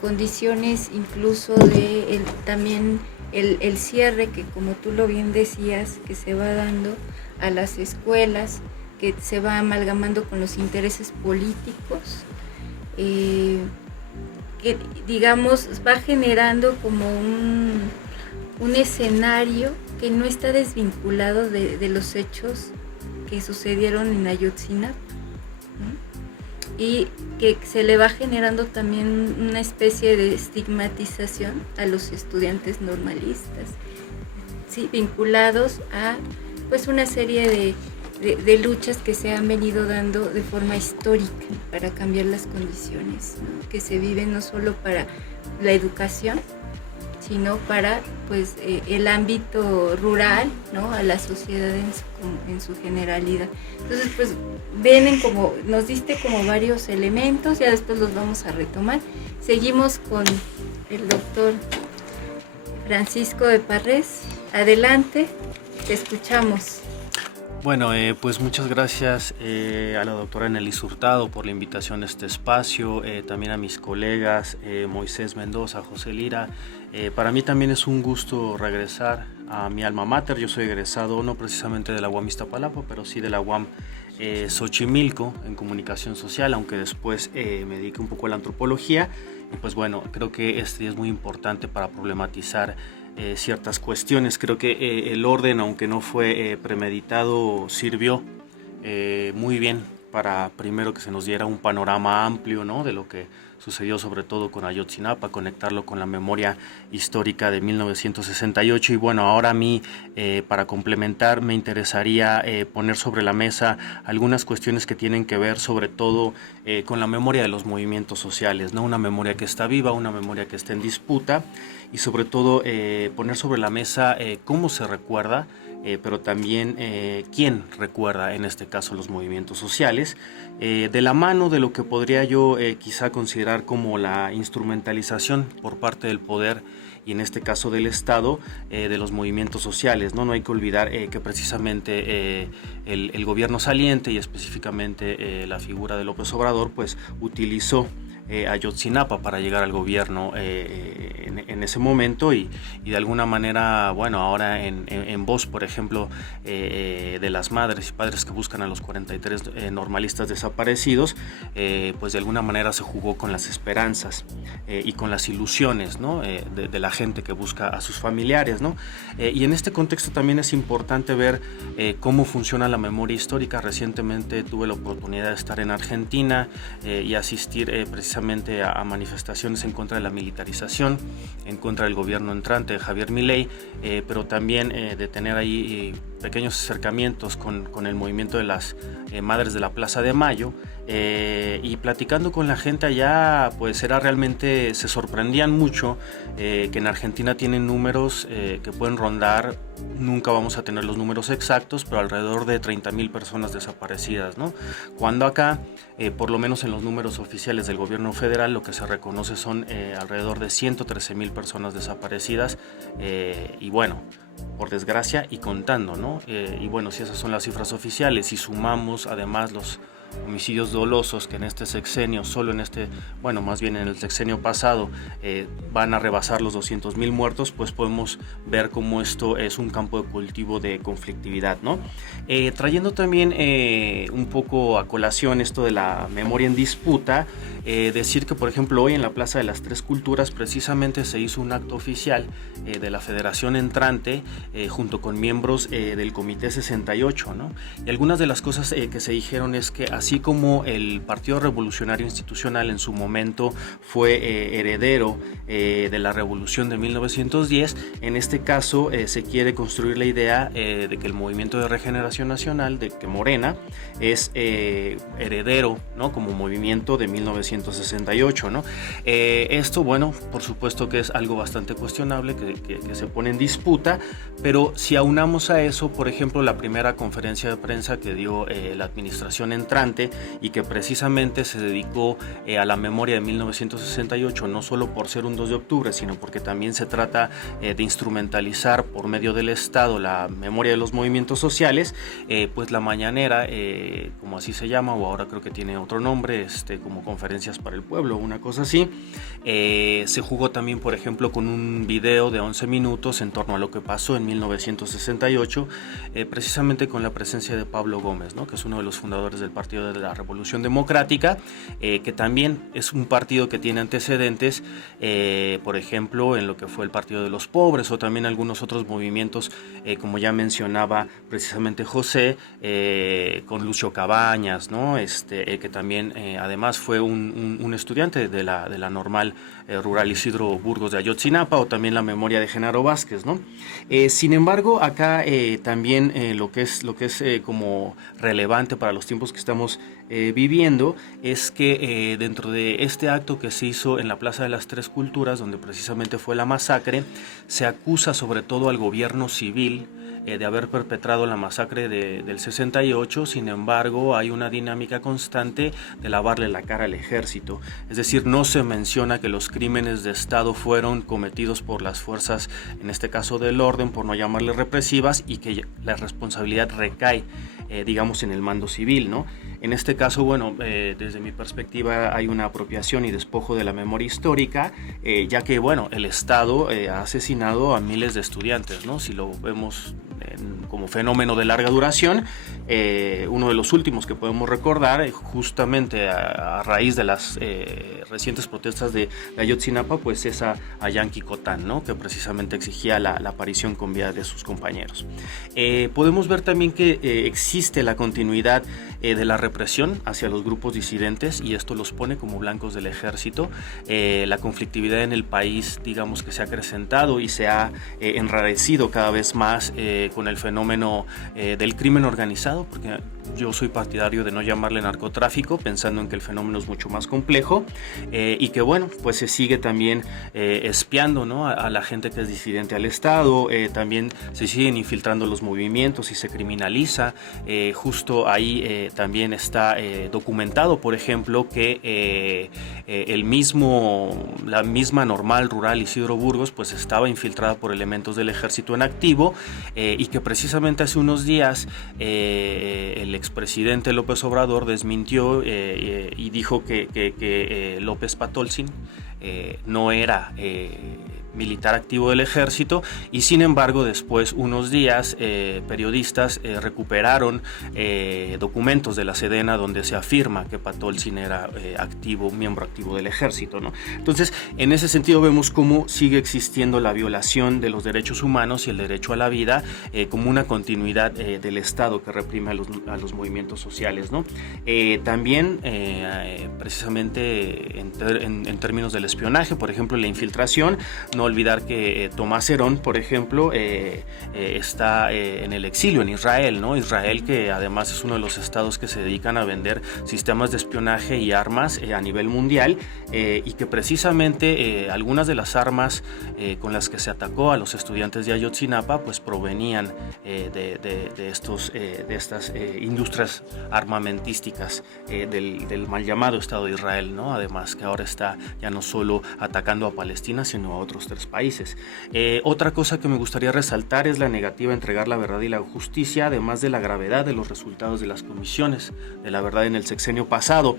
condiciones, incluso de también el cierre que, como tú lo bien decías, que se va dando a las escuelas, que se va amalgamando con los intereses políticos, que digamos va generando como un escenario que no está desvinculado de los hechos que sucedieron en Ayotzinapa, ¿no? Y que se le va generando también una especie de estigmatización a los estudiantes normalistas, ¿sí? Vinculados a pues una serie de luchas que se han venido dando de forma histórica para cambiar las condiciones, ¿no? Que se viven no solo para la educación, sino para pues el ámbito rural, ¿no? A la sociedad en su generalidad. Entonces pues como nos diste como varios elementos, ya después los vamos a retomar. Seguimos con el doctor Francisco de Parrés. Adelante, te escuchamos. Bueno, pues muchas gracias a la doctora Nelis Hurtado por la invitación a este espacio, también a mis colegas Moisés Mendoza, José Lira. Para mí también es un gusto regresar a mi alma mater. Yo soy egresado no precisamente de la UAM Iztapalapa, pero sí de la UAM Xochimilco en comunicación social, aunque después me dediqué un poco a la antropología. Y pues bueno, creo que este día es muy importante para problematizar ciertas cuestiones. Creo que el orden, aunque no fue premeditado, sirvió muy bien para primero que se nos diera un panorama amplio, ¿no?, de lo que sucedió sobre todo con Ayotzinapa, conectarlo con la memoria histórica de 1968 y bueno, ahora a mí para complementar me interesaría poner sobre la mesa algunas cuestiones que tienen que ver sobre todo con la memoria de los movimientos sociales, ¿no?, una memoria que está viva, una memoria que está en disputa y sobre todo poner sobre la mesa cómo se recuerda, pero también quién recuerda en este caso los movimientos sociales, de la mano de lo que podría yo quizá considerar como la instrumentalización por parte del poder y en este caso del Estado de los movimientos sociales, ¿no? No hay que olvidar que precisamente el gobierno saliente y específicamente la figura de López Obrador pues utilizó Ayotzinapa para llegar al gobierno en ese momento y de alguna manera, bueno, ahora en voz, por ejemplo, de las madres y padres que buscan a los 43 normalistas desaparecidos, pues de alguna manera se jugó con las esperanzas y con las ilusiones, ¿no?, de la gente que busca a sus familiares, ¿no? Y en este contexto también es importante ver cómo funciona la memoria histórica. Recientemente tuve la oportunidad de estar en Argentina y asistir precisamente a manifestaciones en contra de la militarización, en contra del gobierno entrante de Javier Milei, pero también de tener ahí pequeños acercamientos con el movimiento de las Madres de la Plaza de Mayo, y platicando con la gente allá, pues se sorprendían mucho que en Argentina tienen números que pueden rondar, nunca vamos a tener los números exactos, pero alrededor de 30,000 personas desaparecidas, ¿no? Cuando acá, por lo menos en los números oficiales del gobierno federal, lo que se reconoce son alrededor de 113,000 personas desaparecidas, y bueno, por desgracia y contando, ¿no? Y bueno, si esas son las cifras oficiales y sumamos además los homicidios dolosos que en este sexenio, más bien en el sexenio pasado, van a rebasar los 200,000 muertos, pues podemos ver cómo esto es un campo de cultivo de conflictividad, ¿no? Trayendo también un poco a colación esto de la memoria en disputa, decir que por ejemplo hoy en la Plaza de las Tres Culturas precisamente se hizo un acto oficial de la Federación Entrante junto con miembros del Comité 68, ¿no? Y algunas de las cosas que se dijeron es que así como el Partido Revolucionario Institucional en su momento fue heredero de la Revolución de 1910, en este caso se quiere construir la idea de que el Movimiento de Regeneración Nacional, de que Morena es heredero, ¿no?, como movimiento de 1968, ¿no? Esto, bueno, por supuesto que es algo bastante cuestionable, que se pone en disputa, pero si aunamos a eso, por ejemplo, la primera conferencia de prensa que dio la administración entrante y que precisamente se dedicó a la memoria de 1968, no solo por ser un 2 de octubre, sino porque también se trata de instrumentalizar por medio del Estado la memoria de los movimientos sociales, pues la mañanera, como así se llama, o ahora creo que tiene otro nombre, como Conferencias para el Pueblo, una cosa así, se jugó también, por ejemplo, con un video de 11 minutos en torno a lo que pasó en 1968, precisamente con la presencia de Pablo Gómez, ¿no?, que es uno de los fundadores del Partido de la Revolución Democrática, que también es un partido que tiene antecedentes, por ejemplo, en lo que fue el Partido de los Pobres o también algunos otros movimientos, como ya mencionaba precisamente José, con Lucio Cabañas, ¿no?, que también además fue un estudiante de la Normal Rural Isidro Burgos de Ayotzinapa, o también la memoria de Genaro Vázquez, ¿no? Sin embargo, acá también lo que es como relevante para los tiempos que estamos estamos viviendo es que dentro de este acto que se hizo en la Plaza de las Tres Culturas, donde precisamente fue la masacre, se acusa sobre todo al gobierno civil de haber perpetrado la masacre del 68, sin embargo hay una dinámica constante de lavarle la cara al ejército, es decir, no se menciona que los crímenes de Estado fueron cometidos por las fuerzas, en este caso del orden, por no llamarles represivas, y que la responsabilidad recae, digamos, en el mando civil, ¿no? En este caso, bueno, desde mi perspectiva hay una apropiación y despojo de la memoria histórica, ya que, bueno, el Estado ha asesinado a miles de estudiantes, ¿no? Si lo vemos como fenómeno de larga duración, uno de los últimos que podemos recordar, justamente a raíz de las recientes protestas de Ayotzinapa, pues es a Yanqui Cotán, ¿no? Que precisamente exigía la aparición con vida de sus compañeros. Podemos ver también que existe la continuidad de la represión hacia los grupos disidentes, y esto los pone como blancos del ejército. La conflictividad en el país, digamos, que se ha acrecentado y se ha enrarecido cada vez más con el fenómeno del crimen organizado, porque yo soy partidario de no llamarle narcotráfico, pensando en que el fenómeno es mucho más complejo, y que, bueno, pues se sigue también espiando, ¿no? a la gente que es disidente al Estado, también se siguen infiltrando los movimientos y se criminaliza. Justo ahí también está documentado, por ejemplo, que la misma Normal Rural Isidro Burgos pues estaba infiltrada por elementos del ejército en activo, y que precisamente hace unos días el expresidente López Obrador desmintió y dijo que López Patolzin no era militar activo del ejército, y sin embargo después, unos días, periodistas recuperaron documentos de la Sedena donde se afirma que Patolzin era miembro activo del ejército, ¿no? Entonces, en ese sentido vemos cómo sigue existiendo la violación de los derechos humanos y el derecho a la vida como una continuidad del Estado que reprime a los movimientos sociales, ¿no? También, precisamente en términos del espionaje, por ejemplo, la infiltración, no olvidar que Tomás Herón, por ejemplo, está en el exilio en Israel, ¿no? Israel, que además es uno de los estados que se dedican a vender sistemas de espionaje y armas a nivel mundial, y que precisamente algunas de las armas con las que se atacó a los estudiantes de Ayotzinapa pues provenían de estas industrias armamentísticas del mal llamado Estado de Israel, ¿no? Además que ahora está ya no solo atacando a Palestina, sino a otros 3 países. Otra cosa que me gustaría resaltar es la negativa a entregar la verdad y la justicia, además de la gravedad de los resultados de las comisiones de la verdad en el sexenio pasado.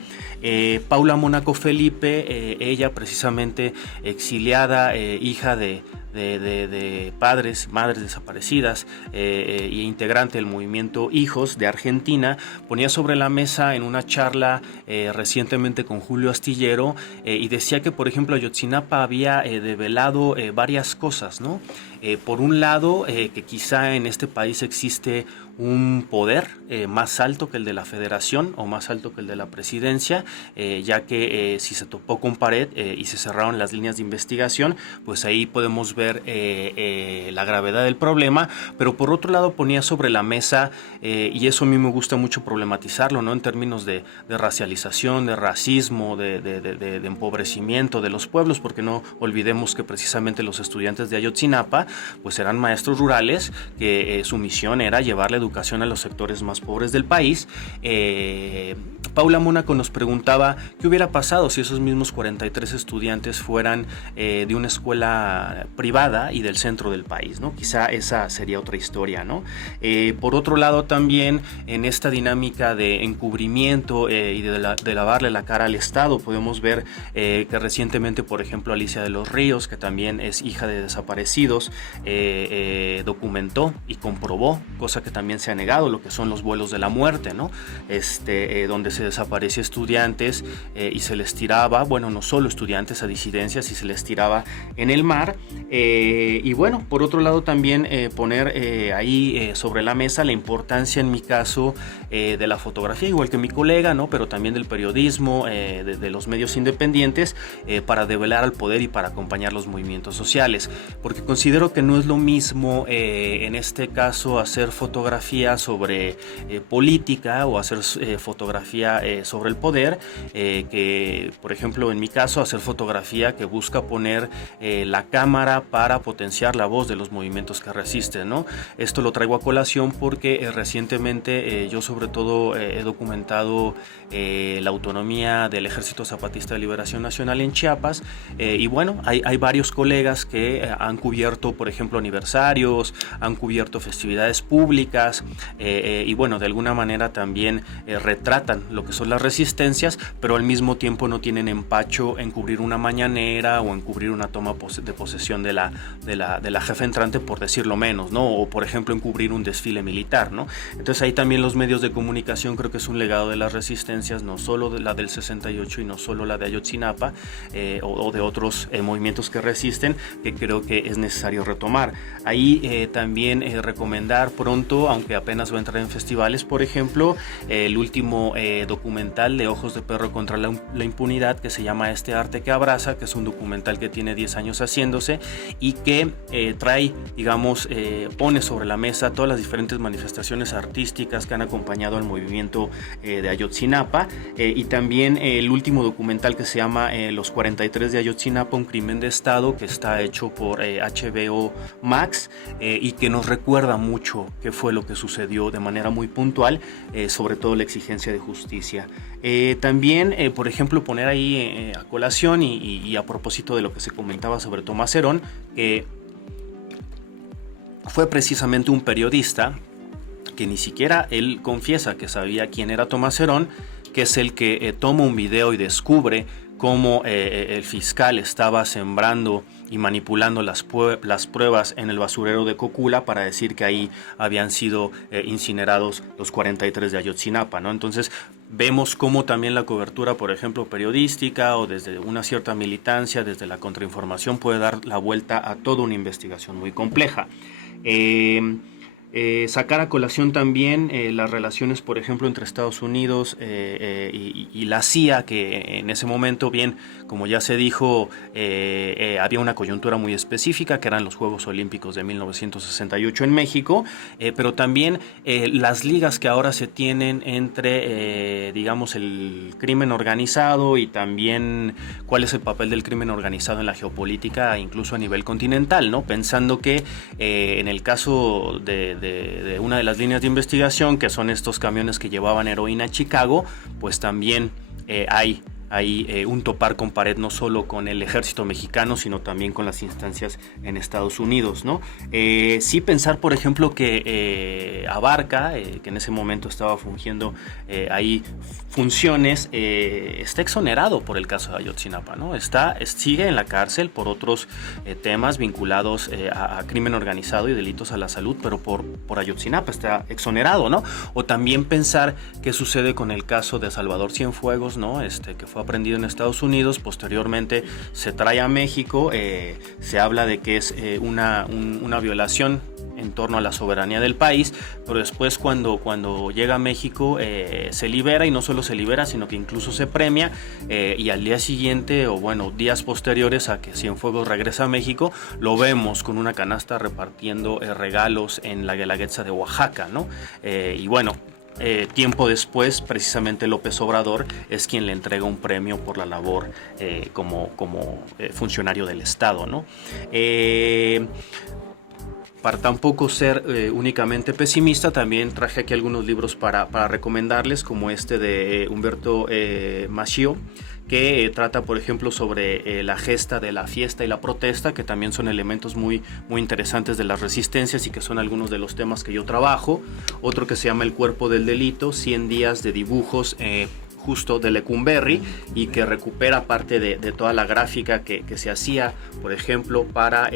Paula Mónaco Felipe, ella precisamente exiliada, hija de madres desaparecidas e integrante del movimiento Hijos de Argentina, ponía sobre la mesa en una charla recientemente con Julio Astillero, y decía que, por ejemplo, Ayotzinapa había develado varias cosas, ¿no? Por un lado, que quizá en este país existe un poder más alto que el de la federación o más alto que el de la presidencia, ya que si se topó con pared y se cerraron las líneas de investigación, pues ahí podemos ver la gravedad del problema. Pero por otro lado ponía sobre la mesa, y eso a mí me gusta mucho problematizarlo, ¿no? En términos de racialización, de racismo, de empobrecimiento de los pueblos, porque no olvidemos que precisamente los estudiantes de Ayotzinapa pues eran maestros rurales que su misión era llevar la educación a los sectores más pobres del país. Paula Mónaco nos preguntaba qué hubiera pasado si esos mismos 43 estudiantes fueran de una escuela privada y del centro del país, ¿no? Quizá esa sería otra historia, ¿no? Por otro lado, también en esta dinámica de encubrimiento y de lavarle la cara al Estado, podemos ver que recientemente, por ejemplo, Alicia de los Ríos, que también es hija de desaparecidos, documentó y comprobó, cosa que también se ha negado, lo que son los vuelos de la muerte, ¿no? Donde se desaparecía estudiantes y se les tiraba, bueno, no solo estudiantes, a disidencias, y se les tiraba en el mar. Y bueno, por otro lado también poner ahí sobre la mesa la importancia, en mi caso, de la fotografía, igual que mi colega, ¿no? Pero también del periodismo, de los medios independientes, para develar al poder y para acompañar los movimientos sociales, porque considero que no es lo mismo en este caso hacer fotografía sobre política o hacer fotografía sobre el poder, que por ejemplo en mi caso hacer fotografía que busca poner la cámara para potenciar la voz de los movimientos que resisten, ¿no? Esto lo traigo a colación porque recientemente yo sobre todo he documentado la autonomía del Ejército Zapatista de Liberación Nacional en Chiapas, y bueno, hay varios colegas que han cubierto, por ejemplo, aniversarios, han cubierto festividades públicas, y bueno, de alguna manera también retratan lo que son las resistencias, pero al mismo tiempo no tienen empacho en cubrir una mañanera o en cubrir una toma de posesión de la jefa entrante, por decirlo menos, ¿no? O por ejemplo en cubrir un desfile militar, ¿no? Entonces ahí también los medios de comunicación creo que es un legado de las resistencias, no solo de la del 68 y no solo la de Ayotzinapa, o de otros movimientos que resisten, que creo que es necesario retomar. Ahí también recomendar pronto, aunque apenas va a entrar en festivales, por ejemplo, el último documental de Ojos de Perro contra la impunidad, que se llama Este arte que abraza, que es un documental que tiene 10 años haciéndose y que trae, digamos, pone sobre la mesa todas las diferentes manifestaciones artísticas que han acompañado al movimiento de Ayotzinapa, y también el último documental que se llama Los 43 de Ayotzinapa, un crimen de Estado, que está hecho por HBO Max, y que nos recuerda mucho qué fue lo que sucedió de manera muy puntual, sobre todo la exigencia de justicia. También, por ejemplo, poner ahí a colación y a propósito de lo que se comentaba sobre Tomás Herón, que fue precisamente un periodista que ni siquiera él confiesa que sabía quién era Tomás Herón, que es el que toma un video y descubre cómo el fiscal estaba sembrando y manipulando las pruebas en el basurero de Cocula para decir que ahí habían sido incinerados los 43 de Ayotzinapa, ¿no? Entonces vemos cómo también la cobertura, por ejemplo, periodística o desde una cierta militancia, desde la contrainformación, puede dar la vuelta a toda una investigación muy compleja. Sacar a colación también las relaciones, por ejemplo, entre Estados Unidos y la CIA, que en ese momento, bien, como ya se dijo, había una coyuntura muy específica, que eran los Juegos Olímpicos de 1968 en México, pero también las ligas que ahora se tienen entre, digamos, el crimen organizado y también cuál es el papel del crimen organizado en la geopolítica, incluso a nivel continental, ¿no? Pensando que en el caso de una de las líneas de investigación, que son estos camiones que llevaban heroína a Chicago, pues también hay un topar con pared, no solo con el ejército mexicano, sino también con las instancias en Estados Unidos, ¿no? Sí pensar, por ejemplo, que Abarca, que en ese momento estaba fungiendo ahí funciones, está exonerado por el caso de Ayotzinapa, ¿no? Sigue en la cárcel por otros temas vinculados a crimen organizado y delitos a la salud, pero por Ayotzinapa está exonerado, ¿no? O también pensar qué sucede con el caso de Salvador Cienfuegos, ¿no? Que fue aprendido en Estados Unidos, posteriormente se trae a México, se habla de que es una violación en torno a la soberanía del país, pero después cuando llega a México se libera, y no solo se libera, sino que incluso se premia, y al día siguiente, o bueno, días posteriores a que Cienfuegos regresa a México, lo vemos con una canasta repartiendo regalos en la Guelaguetza de Oaxaca, ¿no? Y bueno, tiempo después, precisamente López Obrador es quien le entrega un premio por la labor como funcionario del Estado, ¿no? Para tampoco ser únicamente pesimista, también traje aquí algunos libros para recomendarles, como este de Humberto Maschio, que trata, por ejemplo, sobre la gesta de la fiesta y la protesta, que también son elementos muy, muy interesantes de las resistencias y que son algunos de los temas que yo trabajo. Otro que se llama El cuerpo del delito, 100 días de dibujos justo de Lecumberri, y que recupera parte de toda la gráfica que se hacía, por ejemplo, para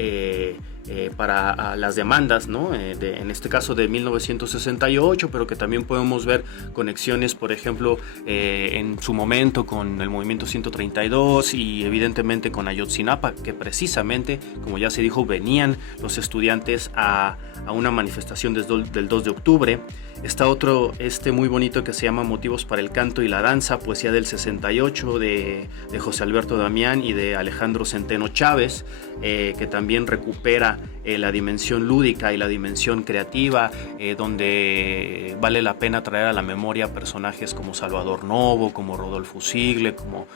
para las demandas, ¿no? En este caso de 1968, pero que también podemos ver conexiones, por ejemplo, en su momento con el movimiento 132 y evidentemente con Ayotzinapa, que precisamente, como ya se dijo, venían los estudiantes a una manifestación del 2 de octubre. Está otro muy bonito que se llama Motivos para el canto y la danza, poesía del 68 de José Alberto Damián y de Alejandro Centeno Chávez, que también recupera la dimensión lúdica y la dimensión creativa, donde vale la pena traer a la memoria personajes como Salvador Novo, como Rodolfo Sigle, como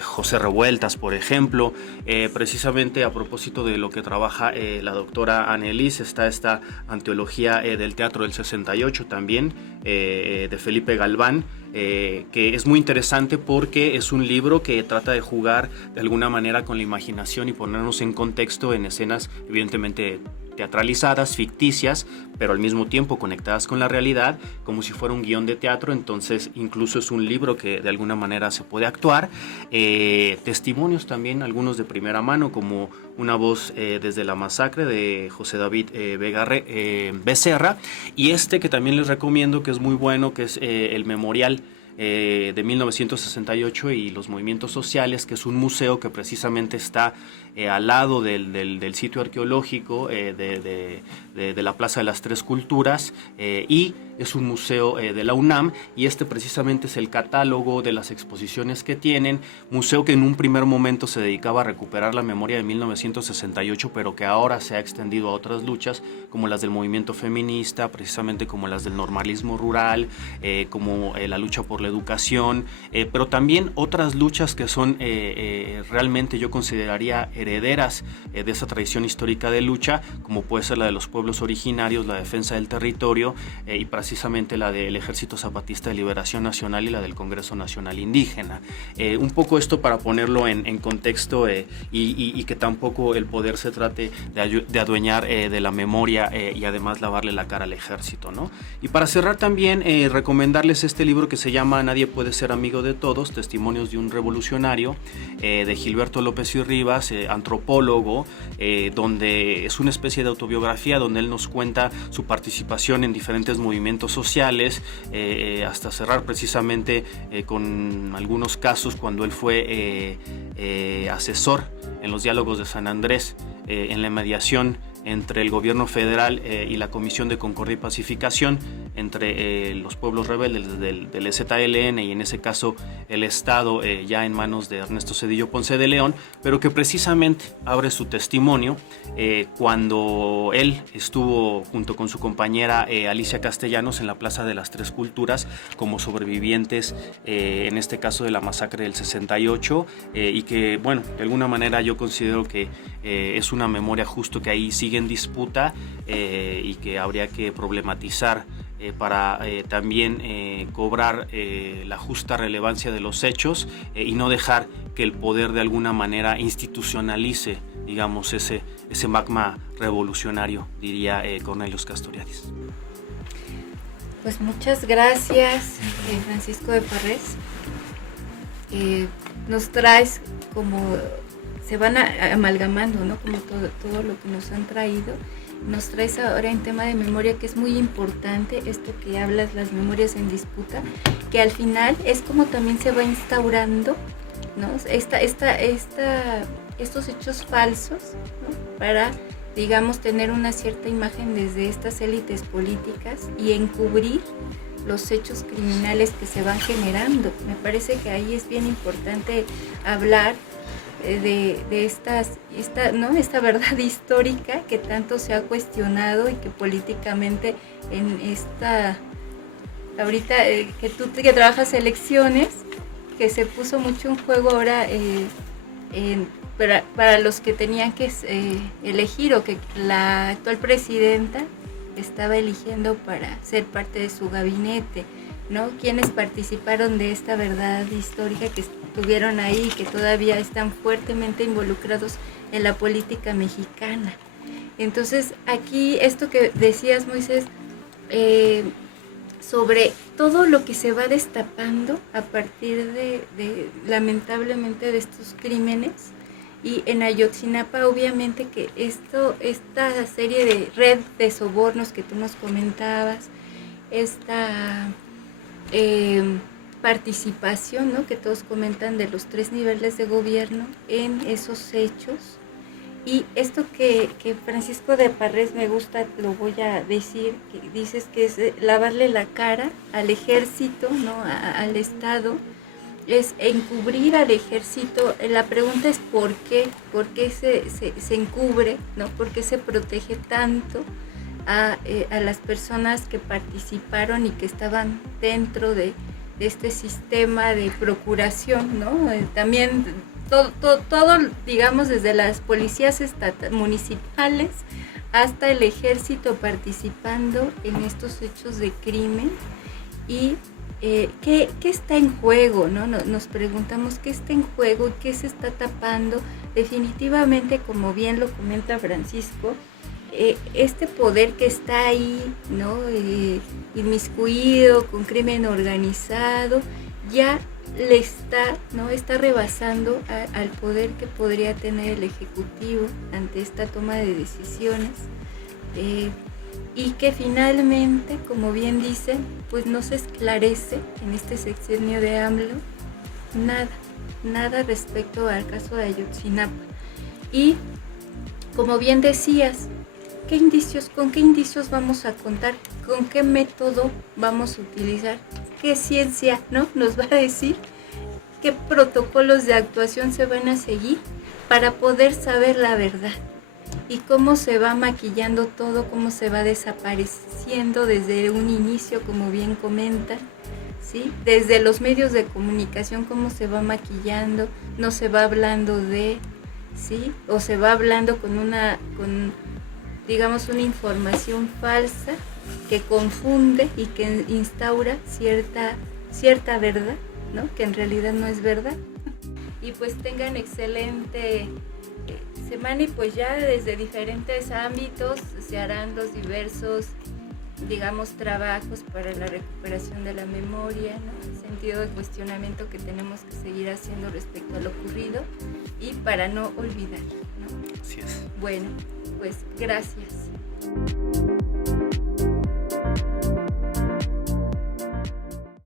José Revueltas, por ejemplo. Precisamente a propósito de lo que trabaja la doctora Annelies, está esta antología del teatro del 68 también, de Felipe Galván, que es muy interesante porque es un libro que trata de jugar de alguna manera con la imaginación y ponernos en contexto en escenas evidentemente teatralizadas, ficticias, pero al mismo tiempo conectadas con la realidad, como si fuera un guión de teatro. Entonces incluso es un libro que de alguna manera se puede actuar. Testimonios también, algunos de primera mano, como Una voz desde la masacre de José David Becerra, y que también les recomiendo, que es muy bueno, que es el memorial de 1968 y los movimientos sociales, que es un museo que precisamente está al lado del sitio arqueológico de la Plaza de las Tres Culturas, y es un museo de la UNAM, y precisamente es el catálogo de las exposiciones que tienen. Museo que en un primer momento se dedicaba a recuperar la memoria de 1968, pero que ahora se ha extendido a otras luchas, como las del movimiento feminista, precisamente como las del normalismo rural, como la lucha por la educación, pero también otras luchas que son realmente, yo consideraría, herederas de esa tradición histórica de lucha, como puede ser la de los pueblos originarios, la defensa del territorio, y precisamente la del Ejército Zapatista de Liberación Nacional y la del Congreso Nacional Indígena. Un poco esto para ponerlo en contexto, y que tampoco el poder se trate de adueñar de la memoria, y además lavarle la cara al ejército, ¿no? Y para cerrar también, recomendarles este libro que se llama Nadie puede ser amigo de todos, testimonios de un revolucionario, de Gilberto López y Rivas, antropólogo, donde es una especie de autobiografía donde él nos cuenta su participación en diferentes movimientos sociales, hasta cerrar precisamente con algunos casos cuando él fue asesor en los diálogos de San Andrés, en la mediación entre el gobierno federal y la Comisión de Concordia y Pacificación, entre los pueblos rebeldes del EZLN y en ese caso el Estado, ya en manos de Ernesto Zedillo Ponce de León, pero que precisamente abre su testimonio cuando él estuvo junto con su compañera Alicia Castellanos en la Plaza de las Tres Culturas como sobrevivientes, en este caso de la masacre del 68, y que, bueno, de alguna manera yo considero que es una memoria justo que ahí sigue en disputa, y que habría que problematizar para también cobrar la justa relevancia de los hechos, y no dejar que el poder de alguna manera institucionalice, digamos, ese magma revolucionario, diría Cornelius Castoriadis. Pues muchas gracias, Francisco de Parres. Nos traes como se van amalgamando, ¿no? Como todo lo que nos han traído. Nos traes ahora en tema de memoria, que es muy importante esto que hablas, las memorias en disputa, que al final es como también se va instaurando, ¿no? Estos hechos falsos, ¿no? Para, digamos, tener una cierta imagen desde estas élites políticas y encubrir los hechos criminales que se van generando. Me parece que ahí es bien importante hablar de esta verdad histórica que tanto se ha cuestionado y que políticamente en esta ahorita que tú que trabajas elecciones, que se puso mucho en juego ahora para los que tenían que elegir, o que la actual presidenta estaba eligiendo para ser parte de su gabinete, ¿no? Quienes participaron de esta verdad histórica, que estuvieron ahí, que todavía están fuertemente involucrados en la política mexicana. Entonces, aquí esto que decías, Moisés, sobre todo lo que se va destapando a partir de lamentablemente de estos crímenes, Y en Ayotzinapa, obviamente que esta serie de red de sobornos que tú nos comentabas, esta participación, ¿no?, que todos comentan de los 3 niveles de gobierno en esos hechos. Y esto que Francisco de Parres, me gusta, lo voy a decir, que dices que es lavarle la cara al ejército, ¿no?, al Estado, es encubrir al ejército. La pregunta es ¿por qué? ¿Por qué se encubre, ¿no? ¿Por qué se protege tanto a las personas que participaron y que estaban dentro de este sistema de procuración, ¿no? También todo, digamos, desde las policías municipales hasta el ejército participando en estos hechos de crimen. Y ¿qué está en juego, ¿no? Nos preguntamos qué está en juego, qué se está tapando. Definitivamente, como bien lo comenta Francisco, este poder que está ahí, ¿no?, inmiscuido con crimen organizado, ya le está rebasando al poder que podría tener el Ejecutivo ante esta toma de decisiones, y que finalmente, como bien dicen, pues no se esclarece en este sexenio de AMLO nada respecto al caso de Ayotzinapa. Y como bien decías, ¿con qué indicios vamos a contar? ¿Con qué método vamos a utilizar? ¿Qué ciencia, ¿no?, nos va a decir? ¿Qué protocolos de actuación se van a seguir para poder saber la verdad? Y cómo se va maquillando todo, cómo se va desapareciendo desde un inicio, como bien comenta, ¿sí? Desde los medios de comunicación, cómo se va maquillando, no se va hablando de, ¿sí? O se va hablando digamos, una información falsa que confunde y que instaura cierta verdad, ¿no?, que en realidad no es verdad. Y pues tengan excelente semana, y pues ya desde diferentes ámbitos se harán los diversos, digamos, trabajos para la recuperación de la memoria, ¿no?, el sentido de cuestionamiento que tenemos que seguir haciendo respecto a lo ocurrido y para no olvidar, ¿no? Así es. Bueno, pues gracias.